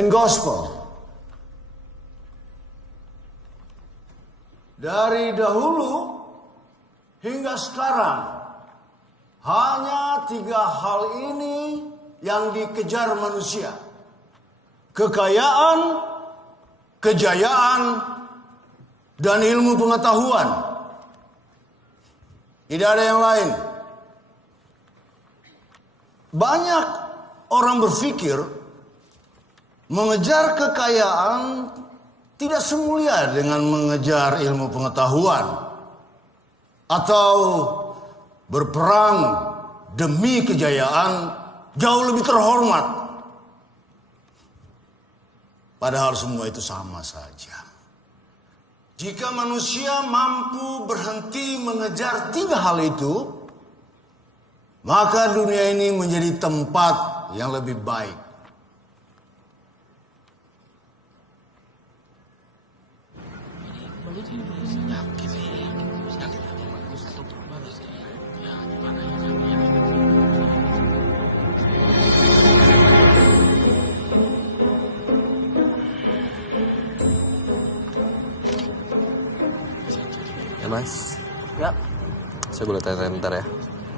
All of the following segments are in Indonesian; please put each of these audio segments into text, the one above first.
and gospel. Dari dahulu hingga sekarang, hanya 3 hal ini yang dikejar manusia. Kekayaan, kejayaan, dan ilmu pengetahuan. Tidak ada yang lain. Banyak orang berpikir mengejar kekayaan tidak semulia dengan mengejar ilmu pengetahuan atau berperang demi kejayaan jauh lebih terhormat. Padahal semua itu sama saja. Jika manusia mampu berhenti mengejar 3 hal itu, maka dunia ini menjadi tempat yang lebih baik. Mas, ya. Saya boleh tanya bentar ya?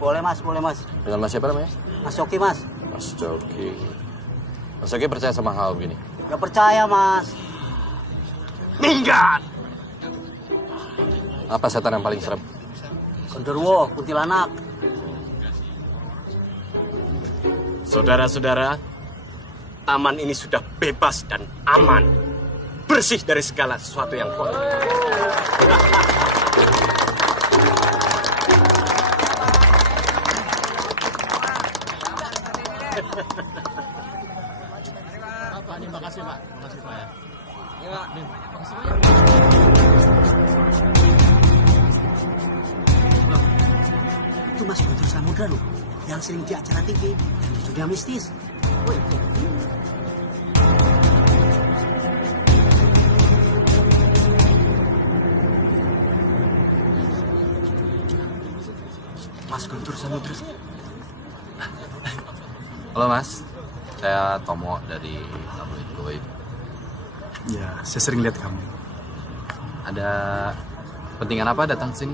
Boleh mas, boleh mas. Dengan mas siapa namanya? Mas Coki mas. Mas Coki. Mas Coki percaya sama hal begini? Gak percaya mas. Minggat! Apa setan yang paling serem? Genderuwo, kuntilanak. Saudara-saudara, taman ini sudah bebas dan aman. Bersih dari segala sesuatu yang kotor. Pak, ini makasih Pak. Makasih Pak ya. Ya, Pak. Makasih Pak. Itu Mas Guntur Samudra loh, yang sering di acara TV, yang di dunia mistis. Oh, itu. Mas Guntur Samudra. Halo Mas, saya Tomo dari Tabloid Goib. Ya, saya sering lihat kamu. Ada kepentingan apa datang sini?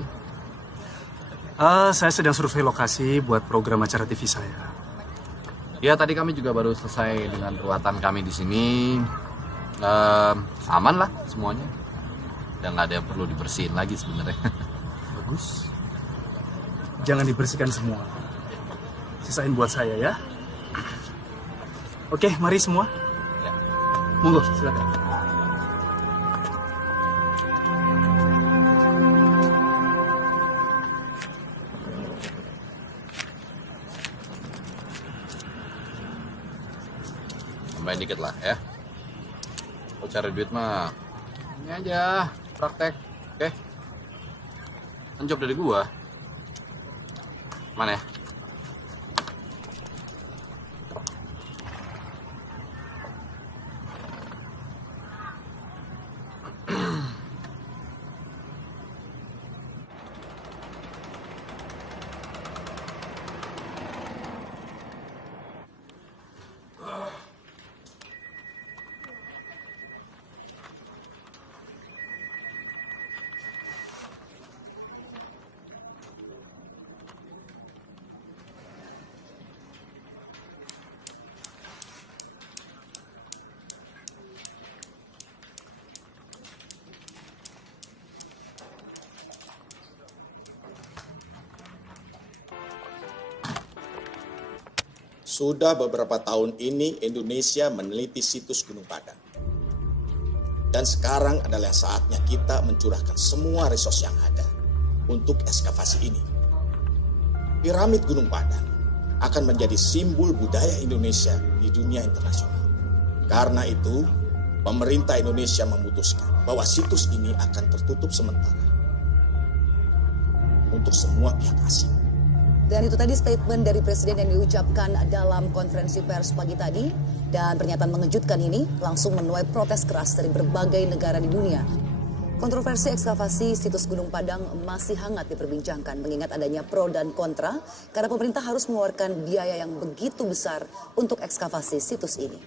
Saya sedang survei lokasi buat program acara TV saya. Ya, tadi kami juga baru selesai dengan ruatan kami di sini. Aman lah semuanya. Dan nggak ada yang perlu dibersihin lagi sebenarnya. Bagus. Jangan dibersihkan semua. Sisain buat saya ya. Oke, mari semua. Ya. Monggo, silakan. Tambahin dikit lah ya. Kalau cari duit mah ini aja, praktek. Oke. Kan job dari gua. Mana ya? Sudah beberapa tahun ini Indonesia meneliti situs Gunung Padang. Dan sekarang adalah saatnya kita mencurahkan semua resource yang ada untuk ekskavasi ini. Piramid Gunung Padang akan menjadi simbol budaya Indonesia di dunia internasional. Karena itu, pemerintah Indonesia memutuskan bahwa situs ini akan tertutup sementara untuk semua pihak asing. Dan itu tadi statement dari Presiden yang diucapkan dalam konferensi pers pagi tadi. Dan pernyataan mengejutkan ini langsung menuai protes keras dari berbagai negara di dunia. Kontroversi ekskavasi situs Gunung Padang masih hangat diperbincangkan mengingat adanya pro dan kontra karena pemerintah harus mengeluarkan biaya yang begitu besar untuk ekskavasi situs ini.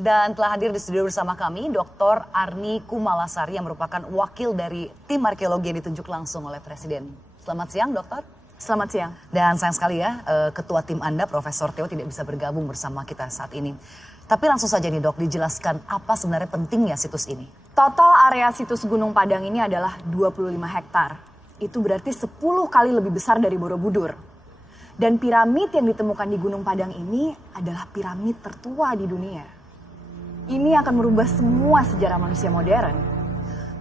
Dan telah hadir di studio bersama kami Dr. Arni Kumalasari yang merupakan wakil dari tim arkeologi yang ditunjuk langsung oleh Presiden. Selamat siang, Dokter. Selamat siang. Dan sayang sekali ya, Ketua tim Anda, Profesor Theo tidak bisa bergabung bersama kita saat ini. Tapi langsung saja nih Dok, dijelaskan apa sebenarnya pentingnya situs ini. Total area situs Gunung Padang ini adalah 25 hektar. Itu berarti 10 kali lebih besar dari Borobudur. Dan piramid yang ditemukan di Gunung Padang ini adalah piramid tertua di dunia. Ini akan merubah semua sejarah manusia modern.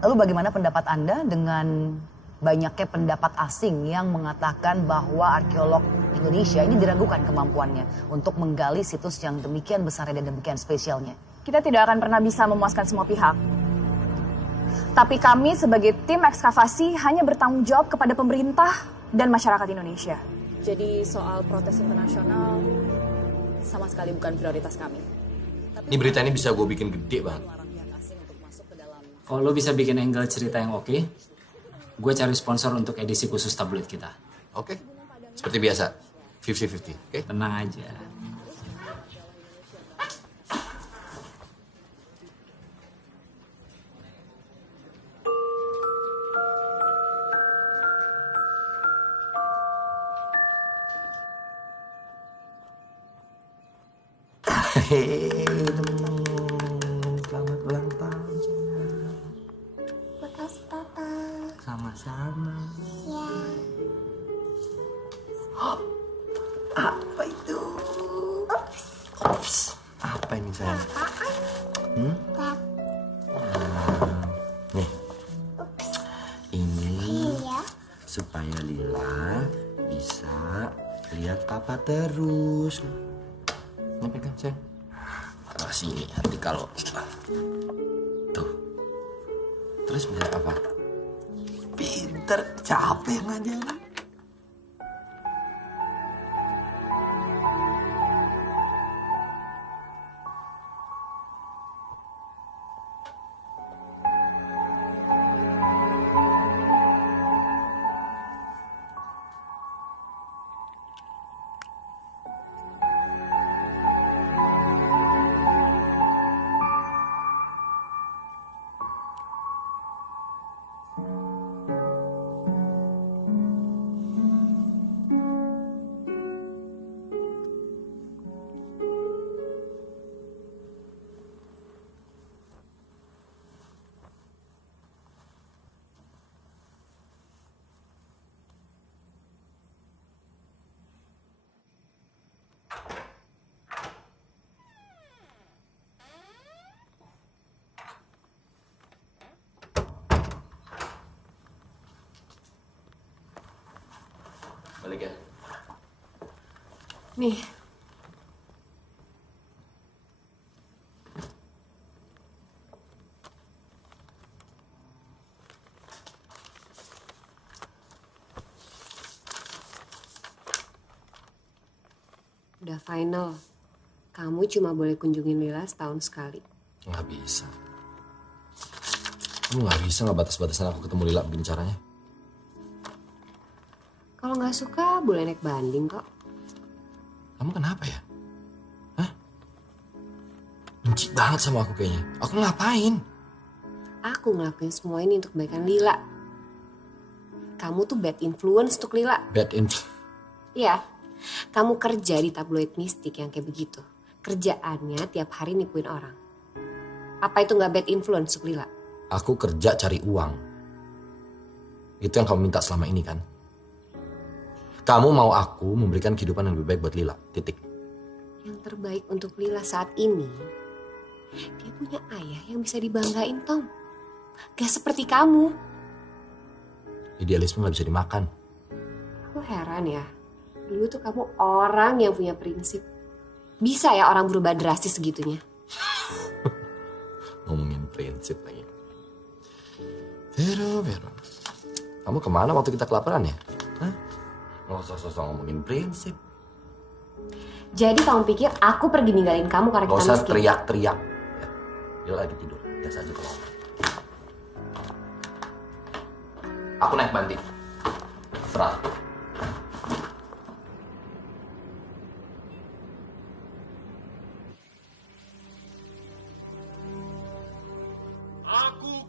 Lalu bagaimana pendapat Anda dengan banyaknya pendapat asing yang mengatakan bahwa arkeolog Indonesia ini diragukan kemampuannya untuk menggali situs yang demikian besar dan demikian spesialnya? Kita tidak akan pernah bisa memuaskan semua pihak. Tapi kami sebagai tim ekskavasi hanya bertanggung jawab kepada pemerintah dan masyarakat Indonesia. Jadi soal protes internasional sama sekali bukan prioritas kami. Ini berita ini bisa gue bikin gede banget. Kalau lo bisa bikin angle cerita yang oke, gue cari sponsor untuk edisi khusus tabloid kita. Oke, seperti biasa, 50-50, oke? Tenang aja. Selamat ulang tahun sayang. Makasih Papa. Sama-sama. Ya. Apa itu? Ops. Apa ini sayang? Nih. Ini supaya Lila bisa lihat Papa terus. Ini pegang sayang. Sini nanti kalau tuh terus bisa apa? Pinter, capek ngajarin. Balik ya. Nih. Udah final. Kamu cuma boleh kunjungin Lila setahun sekali. Nggak bisa. Kamu nggak bisa nggak batas-batasan aku ketemu Lila begini caranya. Kalau nggak suka boleh naik banding kok. Kamu kenapa ya? Hah? Benci banget sama aku kayaknya. Aku ngapain? Aku ngelakuin semua ini untuk kebaikan Lila. Kamu tuh bad influence untuk Lila. Bad influence? Iya. Kamu kerja di tabloid mistik yang kayak begitu. Kerjaannya tiap hari nipuin orang. Apa itu nggak bad influence untuk Lila? Aku kerja cari uang. Itu yang kamu minta selama ini kan? Kamu mau aku memberikan kehidupan yang lebih baik buat Lila, titik. Yang terbaik untuk Lila saat ini, dia punya ayah yang bisa dibanggain, Tom. Gak seperti kamu. Idealisme gak bisa dimakan. Aku heran ya, dulu tuh kamu orang yang punya prinsip. Bisa ya orang berubah drastis segitunya? Ngomongin prinsip lagi. Vero. Kamu kemana waktu kita kelaparan ya? Hah? Nggak usah sosok ngomongin prinsip. Jadi kamu pikir aku pergi ninggalin kamu karena kita miskin? Nggak usah teriak-teriak. Ya, dia lagi tidur. Biasa aja kalau. Aku naik banting. Serah.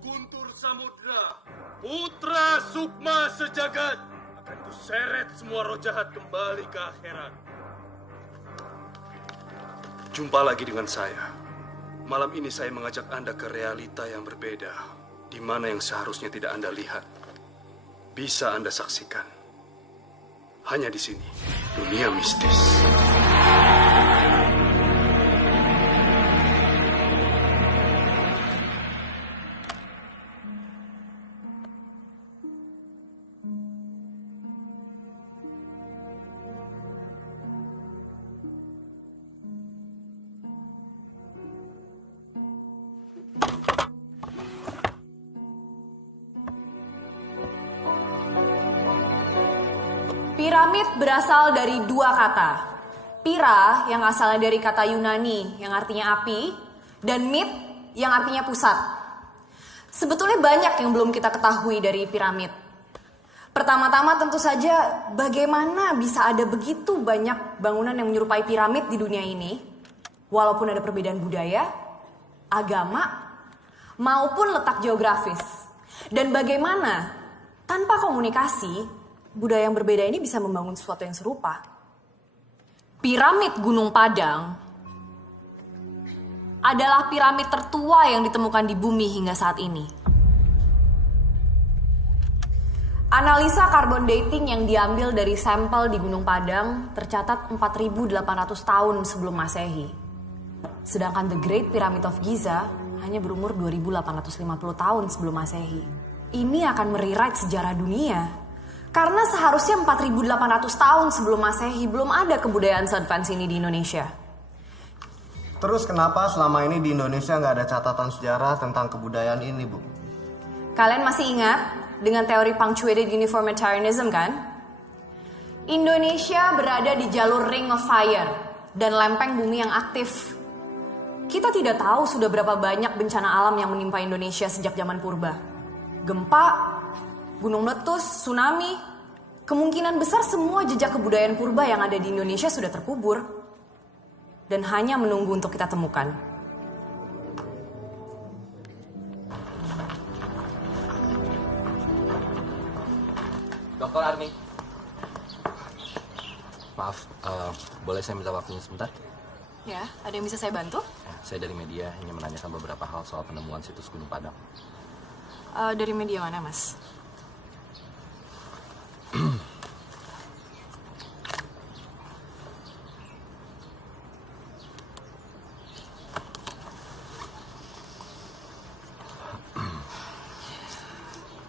Guntur Samudra, putra Sukma sejagat, akan kuseret semua roh jahat kembali ke akhirat. Jumpa lagi dengan saya. Malam ini saya mengajak Anda ke realita yang berbeda, di mana yang seharusnya tidak Anda lihat, bisa Anda saksikan. Hanya di sini, dunia mistis. Piramid berasal dari dua kata. Pira yang asalnya dari kata Yunani yang artinya api, dan mit yang artinya pusat. Sebetulnya banyak yang belum kita ketahui dari piramid. Pertama-tama tentu saja bagaimana bisa ada begitu banyak bangunan yang menyerupai piramid di dunia ini, walaupun ada perbedaan budaya, agama, maupun letak geografis. Dan bagaimana tanpa komunikasi, budaya yang berbeda ini bisa membangun sesuatu yang serupa. Piramid Gunung Padang adalah piramid tertua yang ditemukan di bumi hingga saat ini. Analisa carbon dating yang diambil dari sampel di Gunung Padang tercatat 4.800 tahun sebelum Masehi. Sedangkan The Great Pyramid of Giza hanya berumur 2.850 tahun sebelum Masehi. Ini akan merewrite sejarah dunia. Karena seharusnya 4.800 tahun sebelum Masehi belum ada kebudayaan se-advance ini di Indonesia. Terus kenapa selama ini di Indonesia nggak ada catatan sejarah tentang kebudayaan ini, Bu? Kalian masih ingat dengan teori punctuated uniformitarianism kan? Indonesia berada di jalur Ring of Fire dan lempeng bumi yang aktif. Kita tidak tahu sudah berapa banyak bencana alam yang menimpa Indonesia sejak zaman purba. Gempa, gunung meletus, tsunami, kemungkinan besar semua jejak kebudayaan purba yang ada di Indonesia sudah terkubur dan hanya menunggu untuk kita temukan. Dr. Arni. Maaf, boleh saya minta waktunya sebentar? Ya, ada yang bisa saya bantu? Saya dari media ingin menanyakan beberapa hal soal penemuan situs Gunung Padang. Dari media mana, Mas?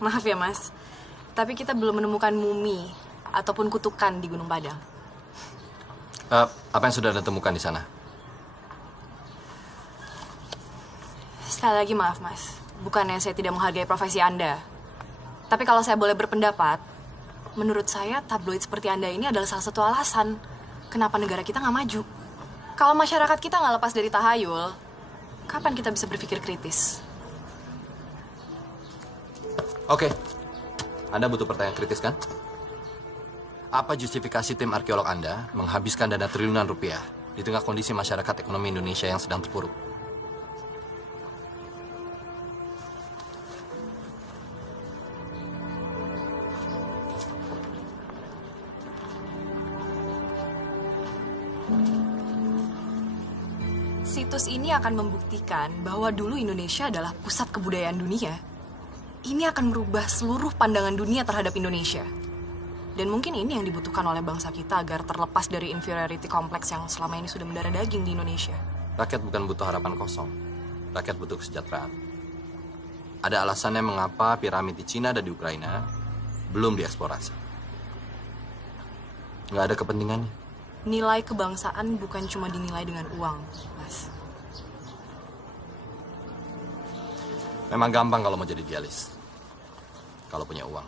Maaf ya Mas, tapi kita belum menemukan mumi ataupun kutukan di Gunung Padang. Apa yang sudah Anda temukan di sana? Sekali lagi maaf Mas, bukannya saya tidak menghargai profesi Anda. Tapi kalau saya boleh berpendapat, menurut saya tabloid seperti Anda ini adalah salah satu alasan kenapa negara kita nggak maju. Kalau masyarakat kita nggak lepas dari tahayul, kapan kita bisa berpikir kritis? Oke, Anda butuh pertanyaan kritis kan? Apa justifikasi tim arkeolog Anda menghabiskan dana triliunan rupiah di tengah kondisi masyarakat ekonomi Indonesia yang sedang terpuruk? Situs ini akan membuktikan bahwa dulu Indonesia adalah pusat kebudayaan dunia. Ini akan merubah seluruh pandangan dunia terhadap Indonesia. Dan mungkin ini yang dibutuhkan oleh bangsa kita agar terlepas dari inferiority complex yang selama ini sudah mendarah daging di Indonesia. Rakyat bukan butuh harapan kosong. Rakyat butuh kesejahteraan. Ada alasannya mengapa piramid di Cina dan di Ukraina belum dieksplorasi. Nggak ada kepentingannya. Nilai kebangsaan bukan cuma dinilai dengan uang, Mas. Memang gampang kalau mau jadi idealis. Kalau punya uang.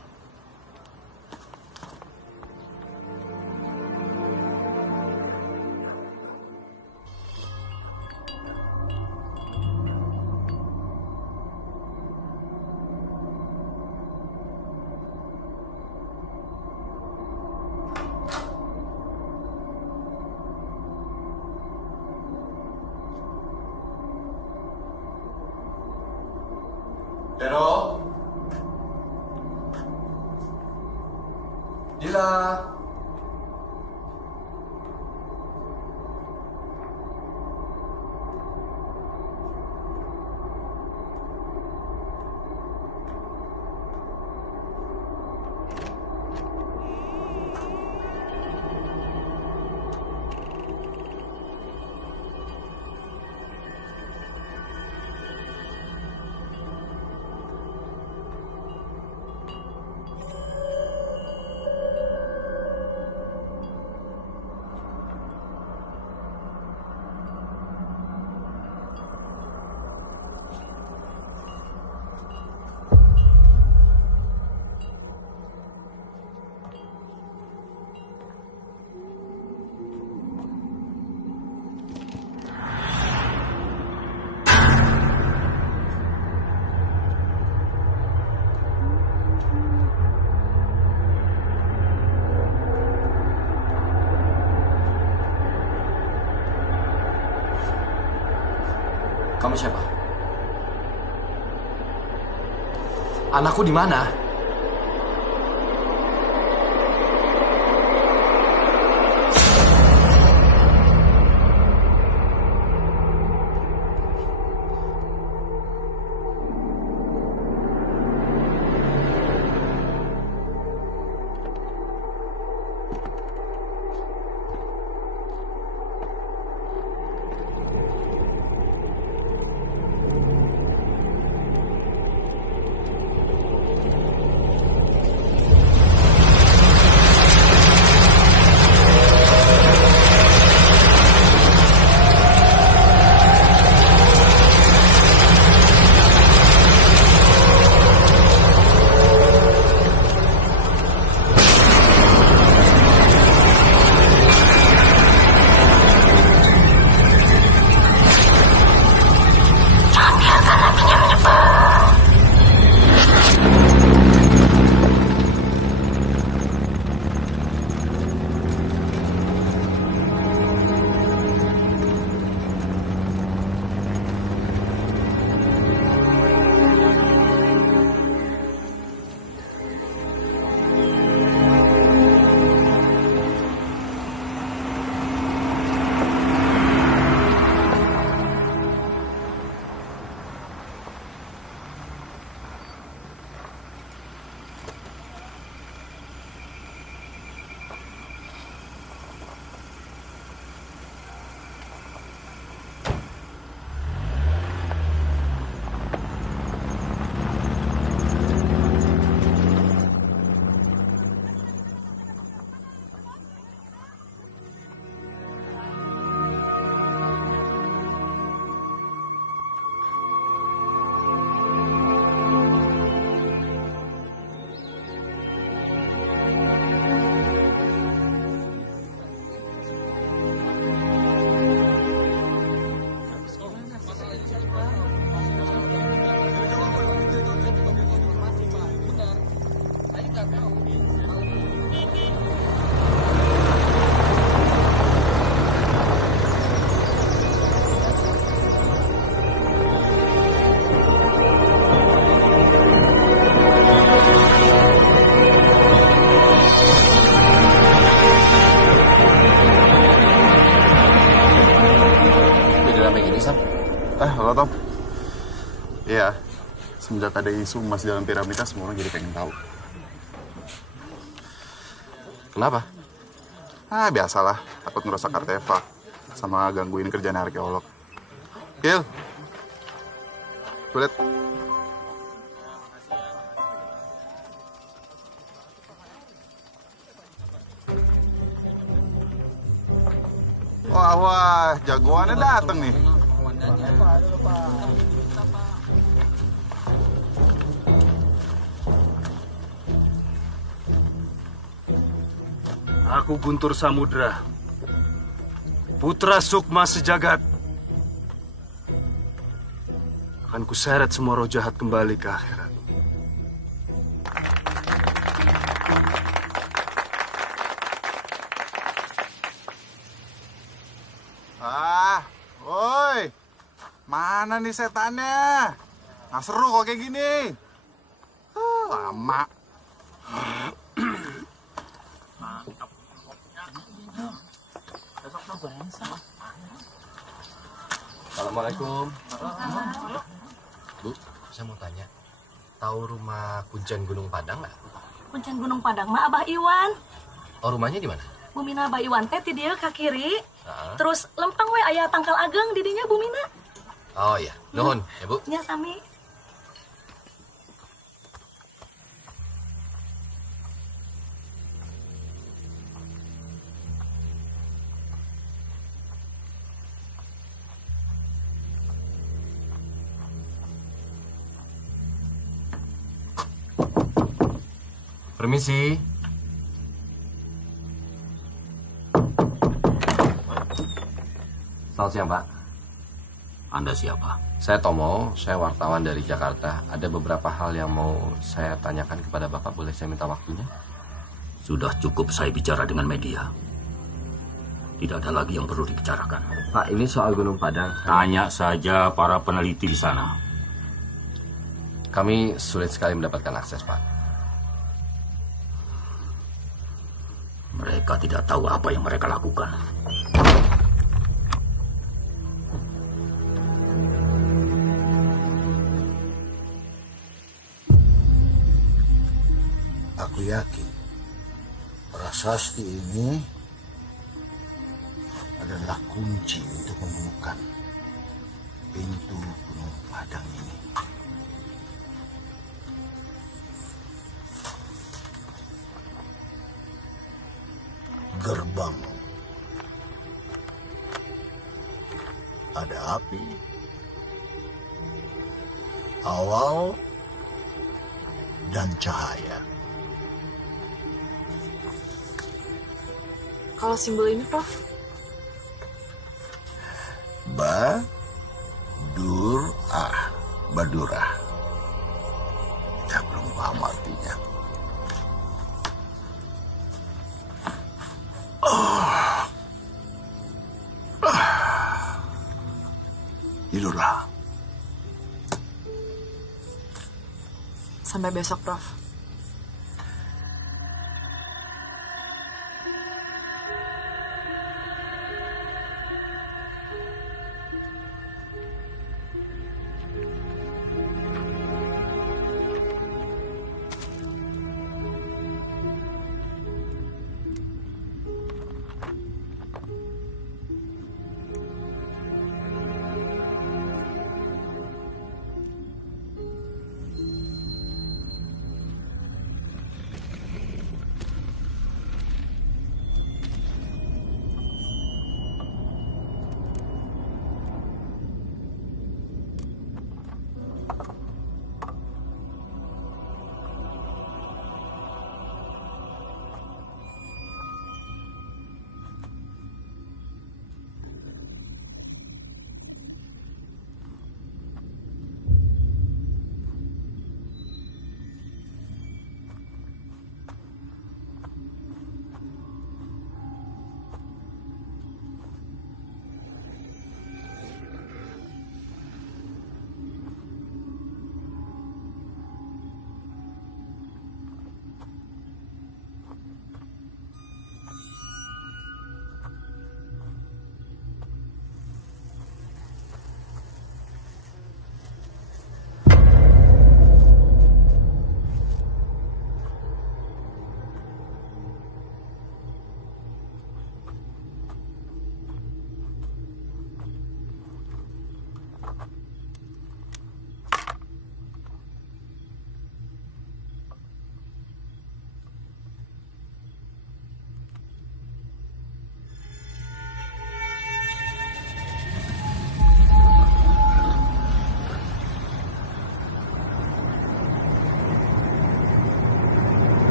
Vero? Dila? Kamu siapa? Anakku di mana? Halo Tom. Iya, semenjak ada isu emas dalam piramida, semua orang jadi pengen tahu. Kenapa? Biasalah, takut ngerusak artefak sama gangguin kerjaan arkeolog. Gil, kulit. Wah, jagoannya dateng nih. Aku Guntur Samudra, putra Sukma Sejagat. Akan kuseret semua roh jahat kembali ke akhirat. Woi, mana nih setannya? Nggak seru kok kayak gini. Lama. Assalamualaikum. Bu, saya mau tanya. Tahu rumah Kuncen Gunung Padang nggak? Kuncen Gunung Padang mah Abah Iwan. Oh, rumahnya di mana? Bumina Abah Iwan teh di dieu ka kiri. Ah. Terus lempang we aya tangkal ageng di dinya Bumina. Oh iya, nuhun ya Bu. Nya sami. Permisi. Selamat siang, Pak. Anda siapa? Saya Tomo, saya wartawan dari Jakarta. Ada beberapa hal yang mau saya tanyakan kepada Bapak. Boleh saya minta waktunya? Sudah cukup saya bicara dengan media. Tidak ada lagi yang perlu dibicarakan. Pak, ini soal Gunung Padang. Tanya saja para peneliti di sana. Kami sulit sekali mendapatkan akses, Pak. Mereka tidak tahu apa yang mereka lakukan. Aku yakin prasasti ini adalah kunci untuk menemukan pintu Gunung Padang ini. Gerbang. Ada api. Awal dan cahaya. Kalau simbol ini, Prof? Badurah. Saya belum paham artinya. Tidurlah. Sampai besok, Prof.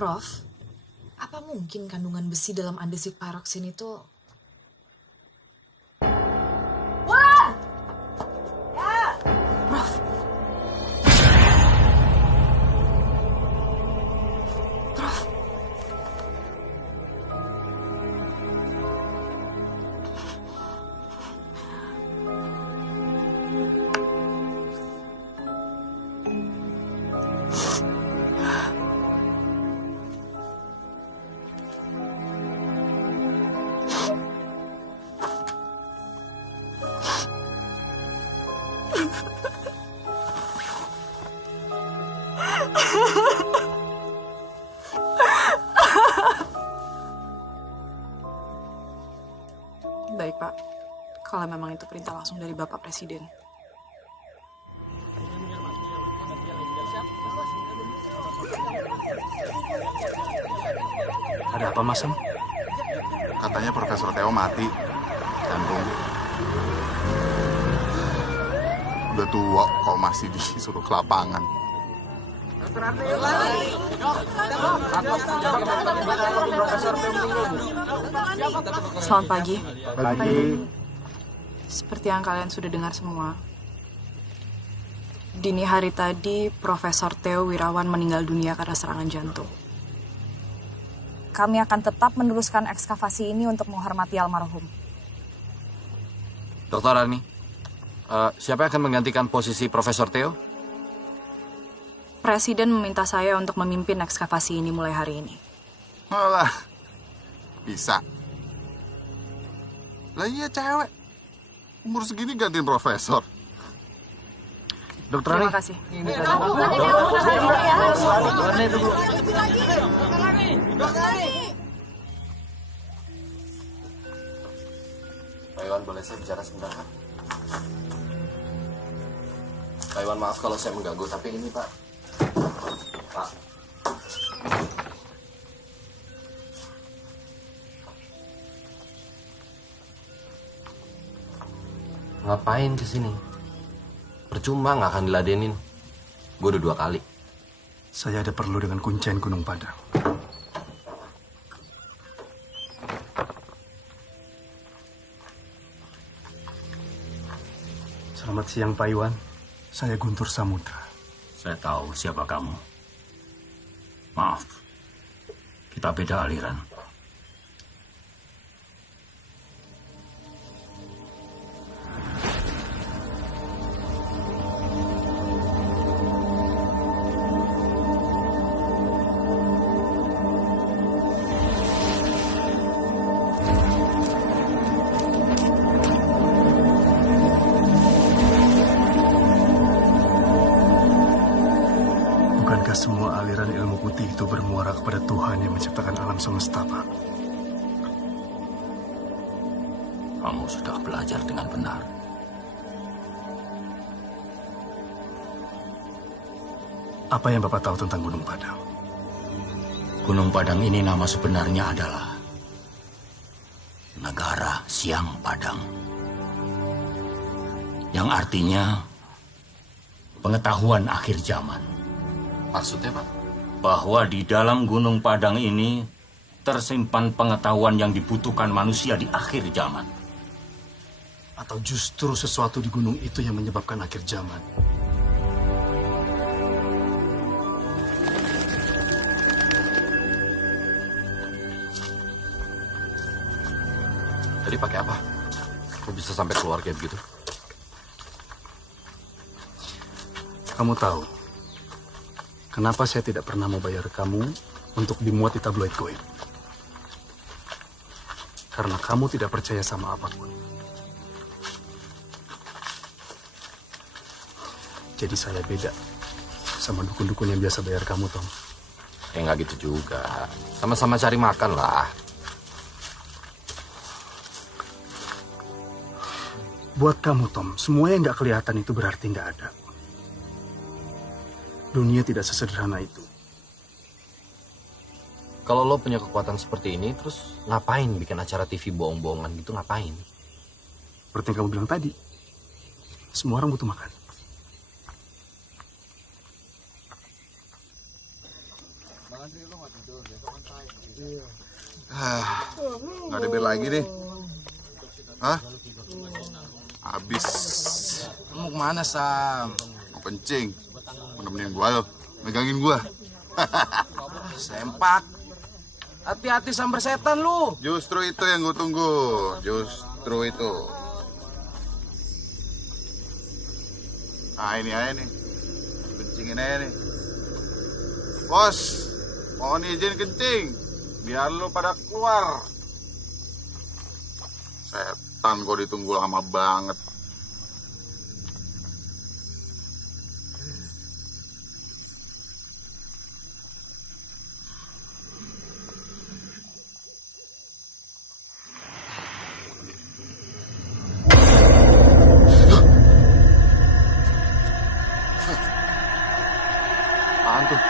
Prof, apa mungkin kandungan besi dalam andesit piroksin itu... Wulan! Ya! Prof. Prof. Baik, Pak. Kalau memang itu perintah langsung dari Bapak Presiden. Ada apa, Mas? Katanya Profesor Theo mati. Jantung. Udah tua kok masih disuruh ke lapangan. Selamat pagi. Pagi. Seperti yang kalian sudah dengar semua, dini hari tadi Profesor Theo Wirawan meninggal dunia karena serangan jantung. Kami akan tetap meneruskan ekskavasi ini untuk menghormati almarhum. Dr. Rani, siapa yang akan menggantikan posisi Profesor Theo? Presiden meminta saya untuk memimpin ekskavasi ini mulai hari ini. Alah, bisa. Lah iya cewek. Umur segini gantiin profesor. Dokter Terima Rani. kasih. Pak Iwan, boleh saya bicara sebentar, Pak? Pak Iwan, maaf kalau saya mengganggu, tapi ini, Pak. Pak. Ngapain kesini? Percuma, nggak akan diladenin. Gue udah 2 kali. Saya ada perlu dengan kuncen Gunung Padang. Selamat siang, Pak Iwan. Saya Guntur Samudra. Saya tahu siapa kamu. Maaf, kita beda aliran. Bukankah semua aliran ilmu putih itu bermuara kepada Tuhan yang menciptakan alam semesta, Pak? Kamu sudah belajar dengan benar. Apa yang Bapak tahu tentang Gunung Padang? Gunung Padang ini nama sebenarnya adalah Negara Siang Padang. Yang artinya pengetahuan akhir zaman. Maksudnya, Pak? Bahwa di dalam Gunung Padang ini tersimpan pengetahuan yang dibutuhkan manusia di akhir zaman. Atau justru sesuatu di gunung itu yang menyebabkan akhir zaman? Tadi pakai apa? Kok bisa sampai keluar kayak begitu? Kamu tahu, kenapa saya tidak pernah mau bayar kamu untuk dimuat di tabloid goib? Karena kamu tidak percaya sama apapun. Jadi saya beda sama dukun-dukun yang biasa bayar kamu, Tom. Ya nggak gitu juga. Sama-sama cari makan lah. Buat kamu, Tom, semua yang nggak kelihatan itu berarti nggak ada. Dunia tidak sesederhana itu. Kalau lo punya kekuatan seperti ini, terus ngapain bikin acara TV bohong-bohongan gitu, ngapain? Seperti yang kamu bilang tadi, semua orang butuh makan. Bang Andri, lo nggak Nggak ada bir lagi nih. Hah? Habis. Mau kemana, Sam? Mau kencing. Mau nemenin gua lo. Megangin gua. Sempak. Hati-hati sambar setan lu. Justru itu yang gue tunggu. Justru itu. Ah, ini aja nih. Kencingin aja nih. Bos, mohon izin kencing. Biar lu pada keluar. Setan kok ditunggu lama banget. Apaan tuh?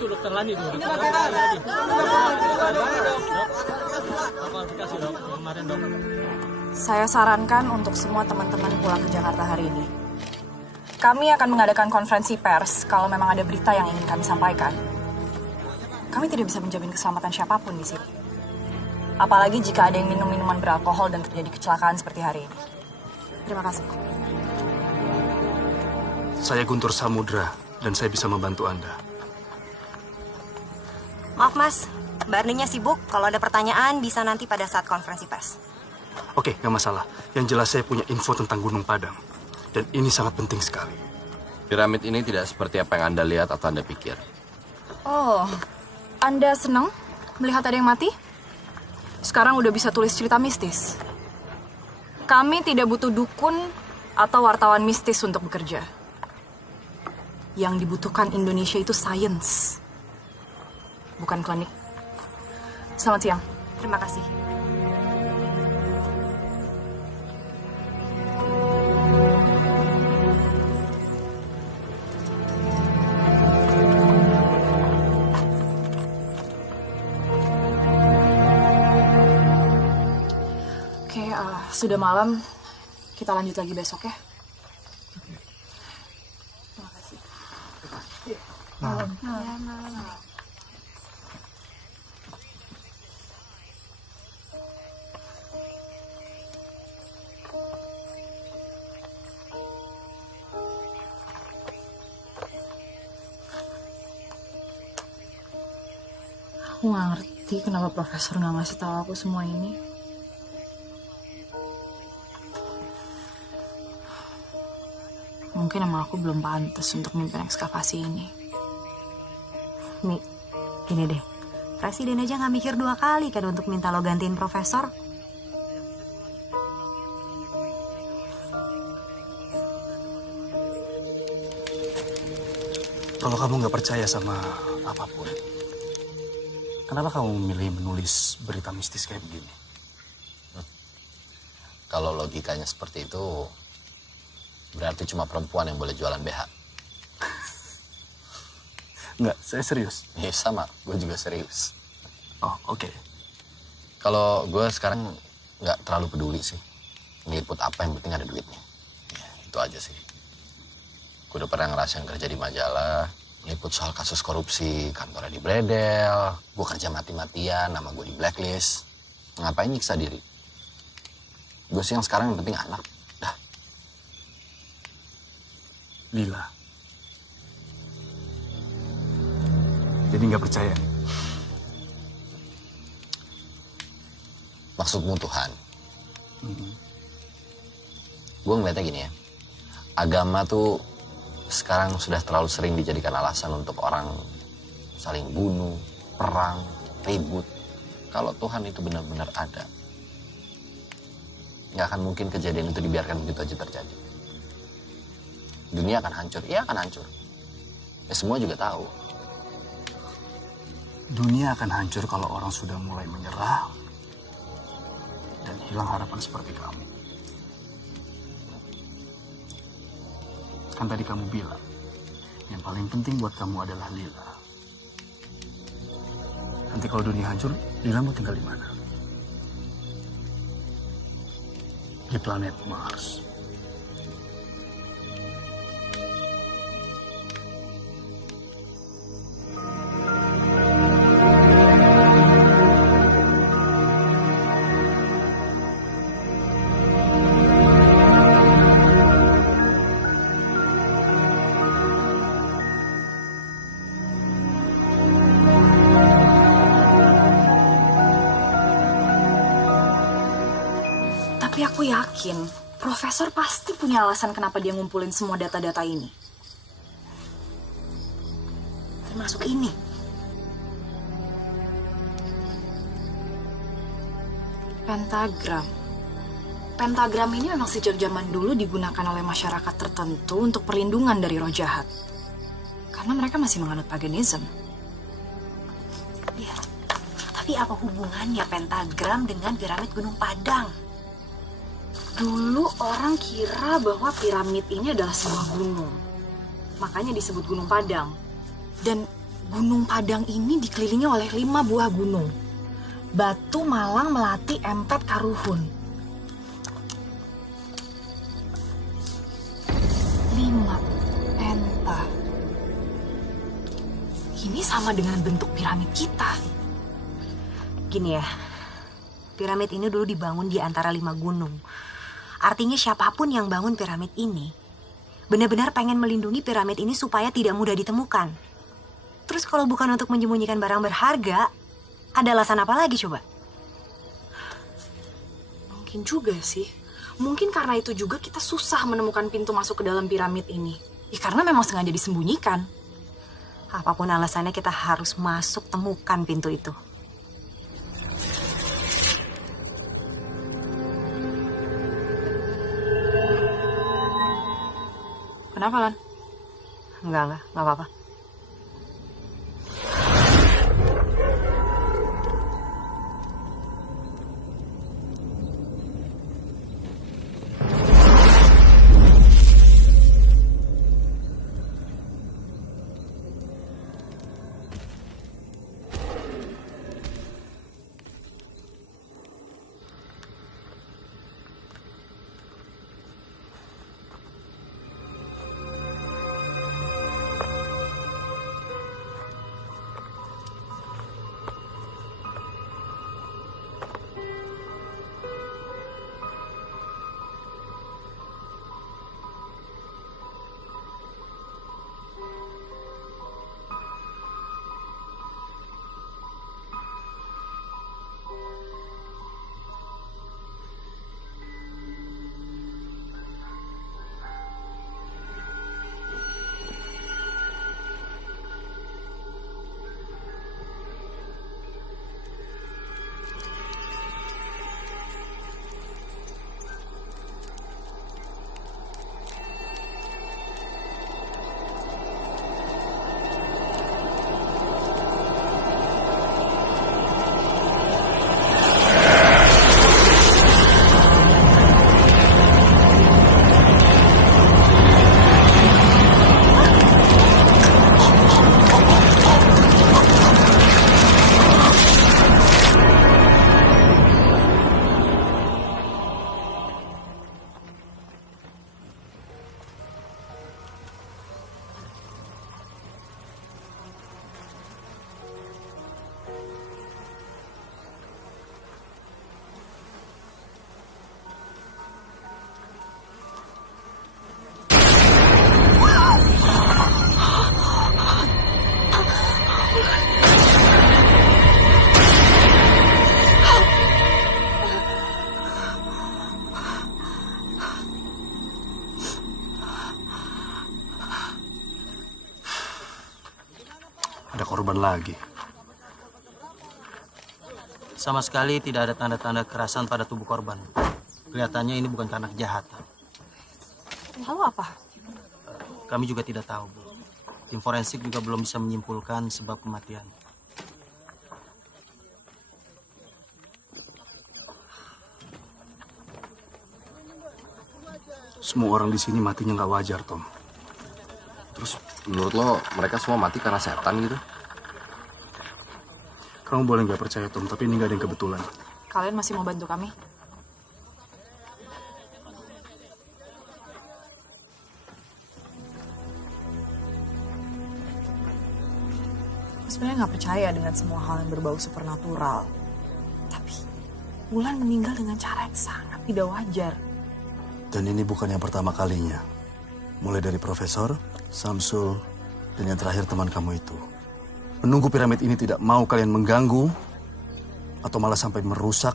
Itu dokter Lani tuh. Saya sarankan untuk semua teman-teman pulang ke Jakarta hari ini. Kami akan mengadakan konferensi pers kalau memang ada berita yang ingin kami sampaikan. Kami tidak bisa menjamin keselamatan siapapun di sini. Apalagi jika ada yang minum minuman beralkohol dan terjadi kecelakaan seperti hari ini. Terima kasih. Saya Guntur Samudra dan saya bisa membantu Anda. Maaf Mas, Mbak Arninya sibuk. Kalau ada pertanyaan bisa nanti pada saat konferensi pers. Oke, nggak masalah. Yang jelas saya punya info tentang Gunung Padang. Dan ini sangat penting sekali. Piramid ini tidak seperti apa yang Anda lihat atau Anda pikir. Oh, Anda senang melihat ada yang mati? Sekarang udah bisa tulis cerita mistis. Kami tidak butuh dukun atau wartawan mistis untuk bekerja. Yang dibutuhkan Indonesia itu sains, bukan klinik. Selamat siang. Terima kasih. Oke, sudah malam. Kita lanjut lagi besok ya. Terima kasih. Malam. Ya, malam. Aku nggak ngerti kenapa profesor nggak ngasih tahu aku semua ini. Mungkin emang aku belum pantas untuk mimpin ekskavasi ini. Mi, gini deh. Presiden aja nggak mikir 2 kali kan untuk minta lo gantiin profesor. Kalau kamu nggak percaya sama apapun, kenapa kamu memilih menulis berita mistis kayak begini? Kalau logikanya seperti itu, berarti cuma perempuan yang boleh jualan BH. Enggak, saya serius. Iya sama, gue juga serius. Oh, oke. Kalau gue sekarang nggak terlalu peduli sih. Ngeliput apa yang penting ada duitnya. Ya, itu aja sih. Gue udah pernah ngerasain kerja di majalah, Ngeliput soal kasus korupsi, kantornya dibredel, gue kerja mati-matian, nama gue di blacklist. Ngapain nyiksa diri? Gue sih yang sekarang yang penting anak. Dah. Lila. Jadi nggak percaya nih? Maksudmu Tuhan? Gue ngeliatnya gini ya. Agama tuh sekarang sudah terlalu sering dijadikan alasan untuk orang saling bunuh, perang, ribut. Kalau Tuhan itu benar-benar ada, nggak akan mungkin kejadian itu dibiarkan begitu aja terjadi. Dunia akan hancur, iya akan hancur. Ya semua juga tahu. Dunia akan hancur kalau orang sudah mulai menyerah dan hilang harapan seperti kamu. Kan tadi kamu bilang, yang paling penting buat kamu adalah Lila. Nanti kalau dunia hancur, Lila mau tinggal di mana? Di planet Mars. Tapi aku yakin, Profesor pasti punya alasan kenapa dia ngumpulin semua data-data ini. Termasuk ini. Pentagram. Pentagram ini memang sejak zaman dulu digunakan oleh masyarakat tertentu untuk perlindungan dari roh jahat. Karena mereka masih menganut paganism. Iya. Tapi apa hubungannya pentagram dengan piramid Gunung Padang? Dulu orang kira bahwa piramid ini adalah sebuah gunung. Makanya disebut Gunung Padang. Dan Gunung Padang ini dikelilingi oleh 5 buah gunung. Batu, Malang, Melati, Empet, Karuhun. 5 penta. Ini sama dengan bentuk piramid kita. Gini ya, piramid ini dulu dibangun di antara 5 gunung. Artinya siapapun yang bangun piramid ini benar-benar pengen melindungi piramid ini supaya tidak mudah ditemukan. Terus kalau bukan untuk menyembunyikan barang berharga, ada alasan apa lagi coba? Mungkin juga sih. Mungkin karena itu juga kita susah menemukan pintu masuk ke dalam piramid ini. Ya karena memang sengaja disembunyikan. Apapun alasannya kita harus masuk temukan pintu itu. Kenapa, Lan? Enggak apa-apa. Ada korban lagi. Sama sekali tidak ada tanda-tanda kekerasan pada tubuh korban. Kelihatannya ini bukan karena kejahatan. Lalu apa? Kami juga tidak tahu, Bu. Tim forensik juga belum bisa menyimpulkan sebab kematian. Semua orang di sini matinya nggak wajar, Tom. Terus menurut lo mereka semua mati karena setan gitu? Kamu boleh nggak percaya, Tom, tapi ini nggak ada yang kebetulan. Kalian masih mau bantu kami? Aku sebenarnya nggak percaya dengan semua hal yang berbau supernatural. Tapi Wulan meninggal dengan cara yang sangat tidak wajar. Dan ini bukan yang pertama kalinya. Mulai dari Profesor, Samsul, dan yang terakhir teman kamu itu. Menunggu piramid ini tidak mau kalian mengganggu, atau malah sampai merusak,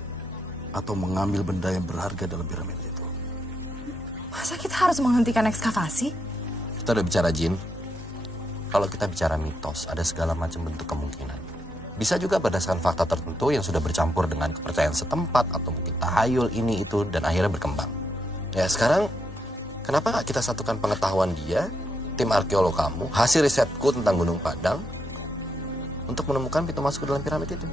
atau mengambil benda yang berharga dalam piramid itu. Masa kita harus menghentikan ekskavasi? Kita udah bicara jin. Kalau kita bicara mitos, ada segala macam bentuk kemungkinan. Bisa juga berdasarkan fakta tertentu yang sudah bercampur dengan kepercayaan setempat, atau mungkin tahayul ini itu, dan akhirnya berkembang. Ya sekarang, kenapa nggak kita satukan pengetahuan dia, tim arkeolog kamu, hasil risetku tentang Gunung Padang, untuk menemukan pintu masuk ke dalam piramid itu?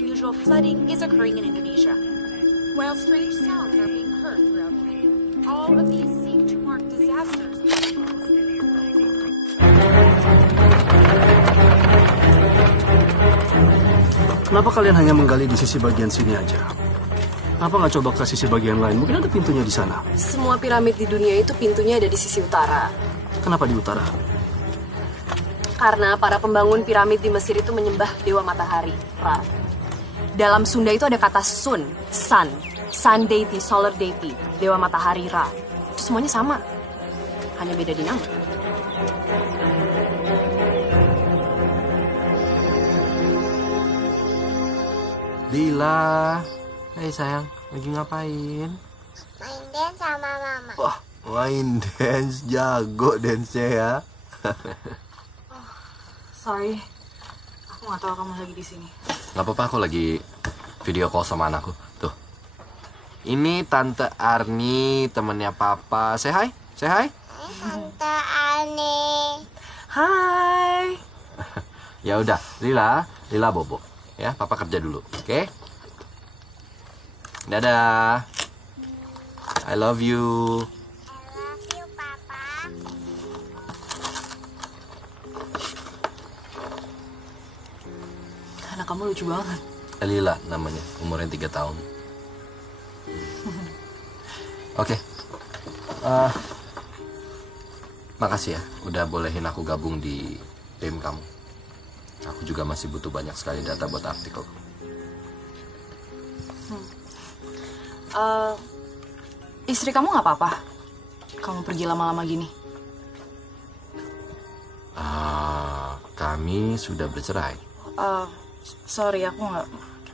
Unusual flooding is occurring in Indonesia, while strange sounds are being heard throughout China. All of these seem to mark disasters. Kenapa kalian hanya menggali di sisi bagian sini aja? Kenapa nggak coba ke sisi bagian lain? Mungkin ada pintunya di sana. Semua piramid di dunia itu pintunya ada di sisi utara. Kenapa di utara? Karena para pembangun piramid di Mesir itu menyembah dewa matahari, Ra. Dalam Sunda itu ada kata sun, sun deity, solar deity, dewa matahari, Ra. Itu semuanya sama, hanya beda di nama. Lila, hai sayang, lagi ngapain? Main dance sama mama. Wah, main dance, jago dance-nya ya. Sorry, aku nggak tahu kamu lagi di sini. Gak apa-apa, aku lagi video call sama anakku. Tuh. Ini Tante Arni, temennya Papa. Say hi, say hi. Tante Arni. Hai. Ya udah, Lila bobo. Ya, Papa kerja dulu, oke? Dadah. I love you. Anak kamu lucu banget. Lila namanya, umurnya 3 tahun. Oke. Makasih ya, udah bolehin aku gabung di tim kamu. Aku juga masih butuh banyak sekali data buat artikel. Istri kamu nggak apa-apa? Kamu pergi lama-lama gini? Kami sudah bercerai. Sorry, aku nggak.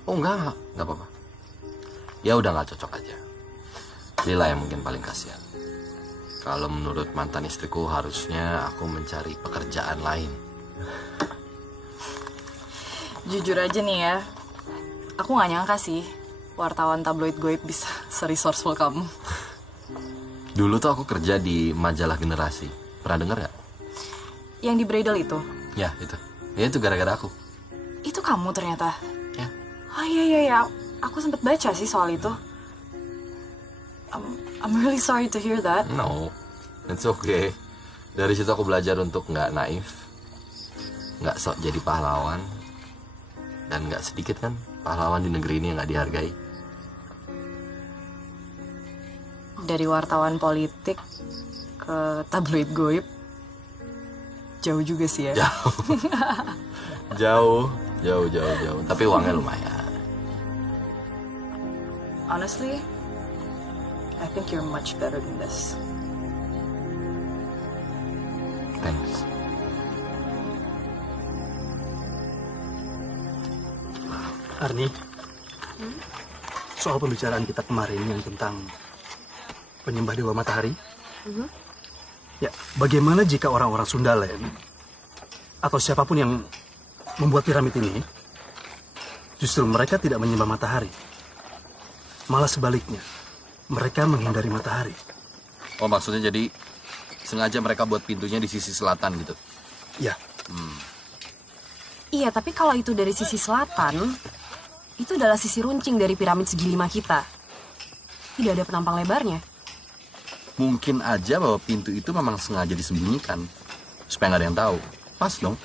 Oh enggak apa-apa. Ya udah nggak cocok aja. Lila yang mungkin paling kasihan. Kalau menurut mantan istriku harusnya aku mencari pekerjaan lain. Jujur aja nih ya, aku nggak nyangka sih wartawan tabloid goib bisa se-resourceful kamu. Dulu tuh aku kerja di majalah Generasi. Pernah dengar nggak? Yang di Bradle itu? Ya itu. Ya itu gara-gara aku. Itu kamu ternyata? Ya. Oh iya. Aku sempat baca sih soal itu. I'm really sorry to hear that. No, it's okay. Dari situ aku belajar untuk nggak naif, nggak sok jadi pahlawan, dan nggak sedikit kan pahlawan di negeri ini yang nggak dihargai. Dari wartawan politik ke tabloid goib, Jauh juga sih ya. Jauh. Jauh. Tapi uangnya lumayan. Honestly, I think you're much better than this. Thanks. Arni, soal pembicaraan kita kemarin yang tentang penyembah Dewa Matahari, ya bagaimana jika orang-orang Sundaland atau siapapun yang membuat piramid ini, justru mereka tidak menyembah matahari, malah sebaliknya, mereka menghindari matahari. Oh, maksudnya jadi sengaja mereka buat pintunya di sisi selatan gitu? Ya. Iya, tapi kalau itu dari sisi selatan, itu adalah sisi runcing dari piramid segi 5 kita. Tidak ada penampang lebarnya. Mungkin aja bahwa pintu itu memang sengaja disembunyikan, supaya nggak ada yang tahu. Pas dong.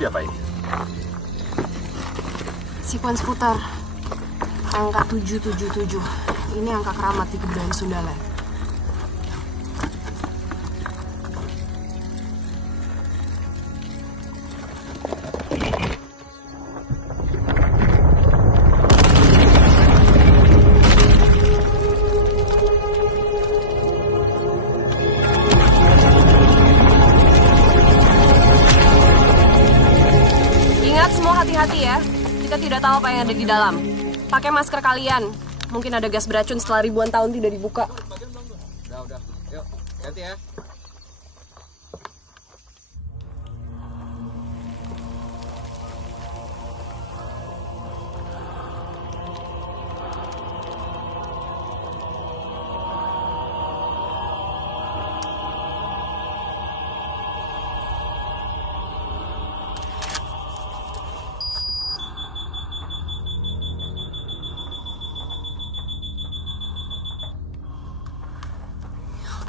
Diapain? Sequence putar. Angka 777. Ini angka keramat di kebudayaan Sundala. Hati-hati ya, kita tidak tahu apa yang ada di dalam. Pakai masker kalian. Mungkin ada gas beracun setelah ribuan tahun tidak dibuka. Udah. Yuk, hati ya.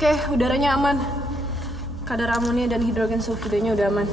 Oke, udaranya aman. Kadar amonia dan hidrogen sulfidanya udah aman.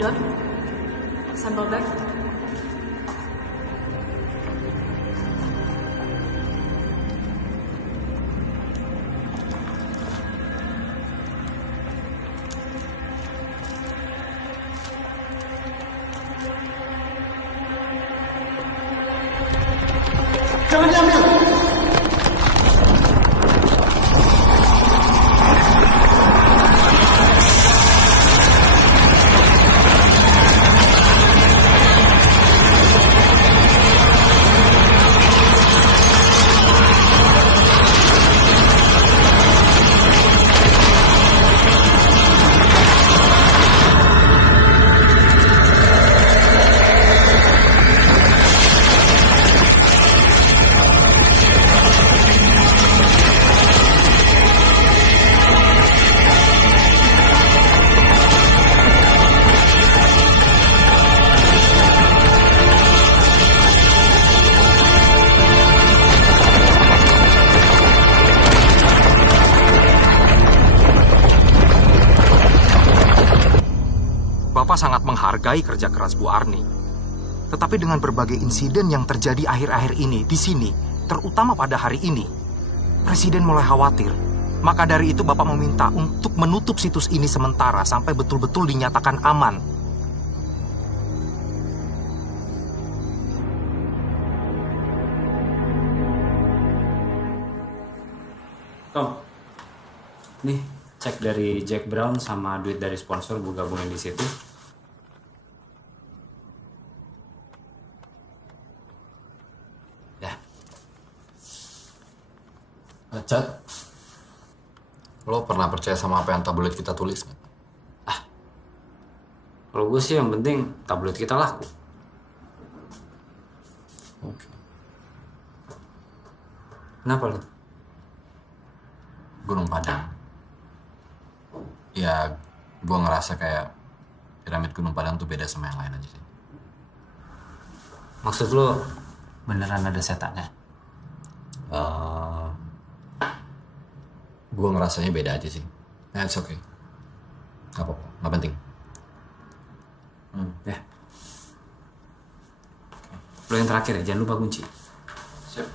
Don, sambal bag. Jangan diambil! Bapak sangat menghargai kerja keras Bu Arni. Tetapi dengan berbagai insiden yang terjadi akhir-akhir ini di sini, terutama pada hari ini, Presiden mulai khawatir. Maka dari itu Bapak meminta untuk menutup situs ini sementara sampai betul-betul dinyatakan aman. Tom, nih cek dari Jack Brown sama duit dari sponsor gue gabungin di situ. Ya. Chat, lo pernah percaya sama apa yang tabloid kita tulis nggak? Kalau gue sih yang penting tabloid kita laku. Oke. Kenapa lo? Gunung Padang. Ya, gue ngerasa kayak piramid Gunung Padang tuh beda sama yang lain aja sih. Maksud lo beneran ada setannya? Gue ngerasanya beda aja sih. Nah, it's okay. Gak apa-apa, gak penting. Ya. Lo yang terakhir ya, jangan lupa kunci. Siap.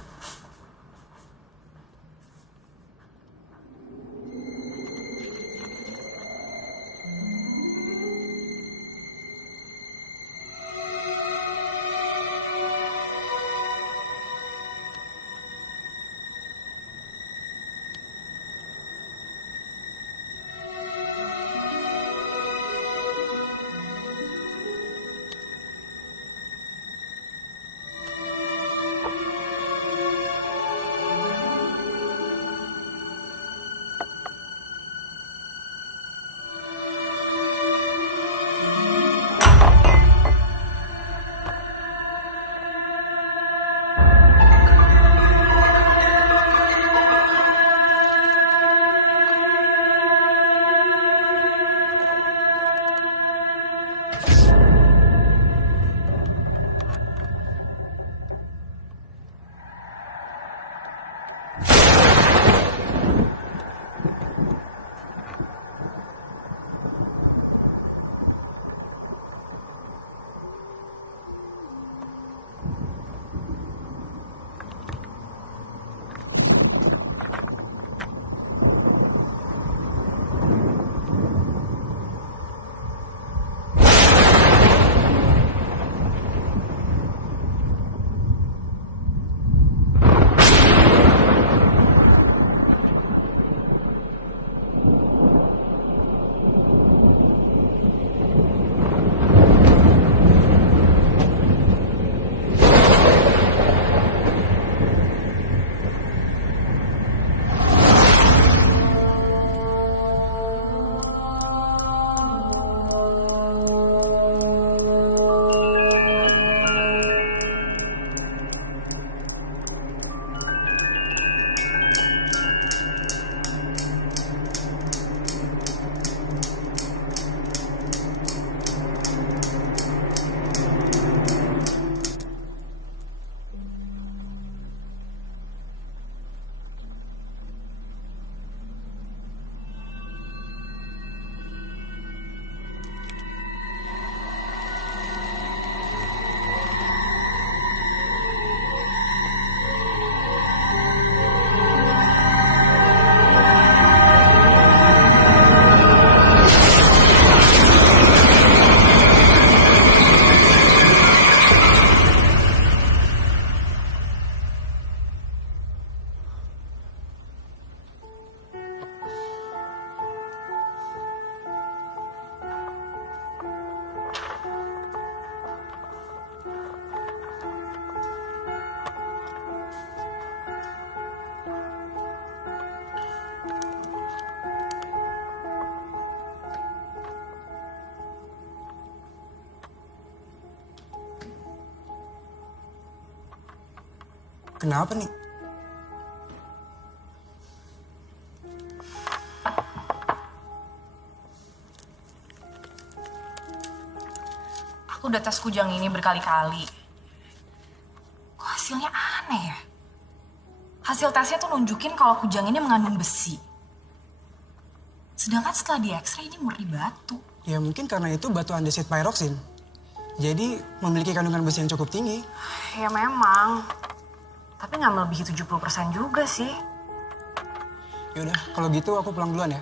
Kenapa nih? Aku udah tes kujang ini berkali-kali. Kok hasilnya aneh ya? Hasil tesnya tuh nunjukin kalau kujang ini mengandung besi. Sedangkan setelah di X-ray ini murni batu. Ya mungkin karena itu batu andesit pyroxene. Jadi memiliki kandungan besi yang cukup tinggi. Ya memang. Tapi nggak melebihi 70% juga sih. Yaudah, kalau gitu aku pulang duluan ya.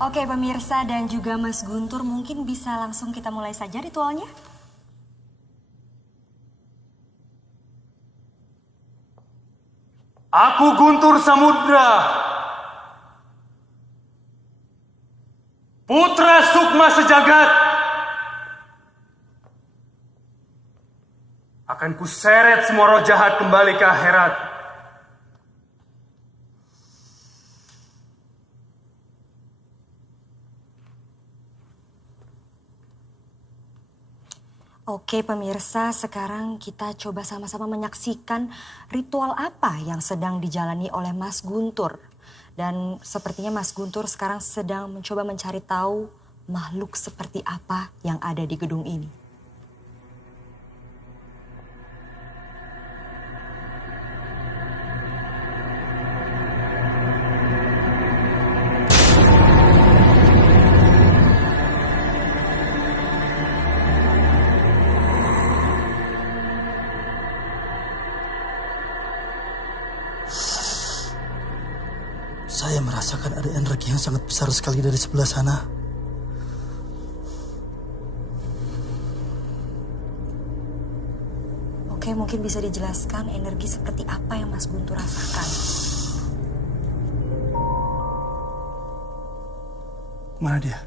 Oke pemirsa dan juga Mas Guntur, mungkin bisa langsung kita mulai saja ritualnya. Aku Guntur Samudra, putra Sukma Sejagat, akan kuseret semua roh jahat kembali ke akhirat. Oke pemirsa, sekarang kita coba sama-sama menyaksikan ritual apa yang sedang dijalani oleh Mas Guntur. Dan sepertinya Mas Guntur sekarang sedang mencoba mencari tahu makhluk seperti apa yang ada di gedung ini. Saya merasakan ada energi yang sangat besar sekali dari sebelah sana. Oke, mungkin bisa dijelaskan energi seperti apa yang Mas Guntur rasakan. Mana dia?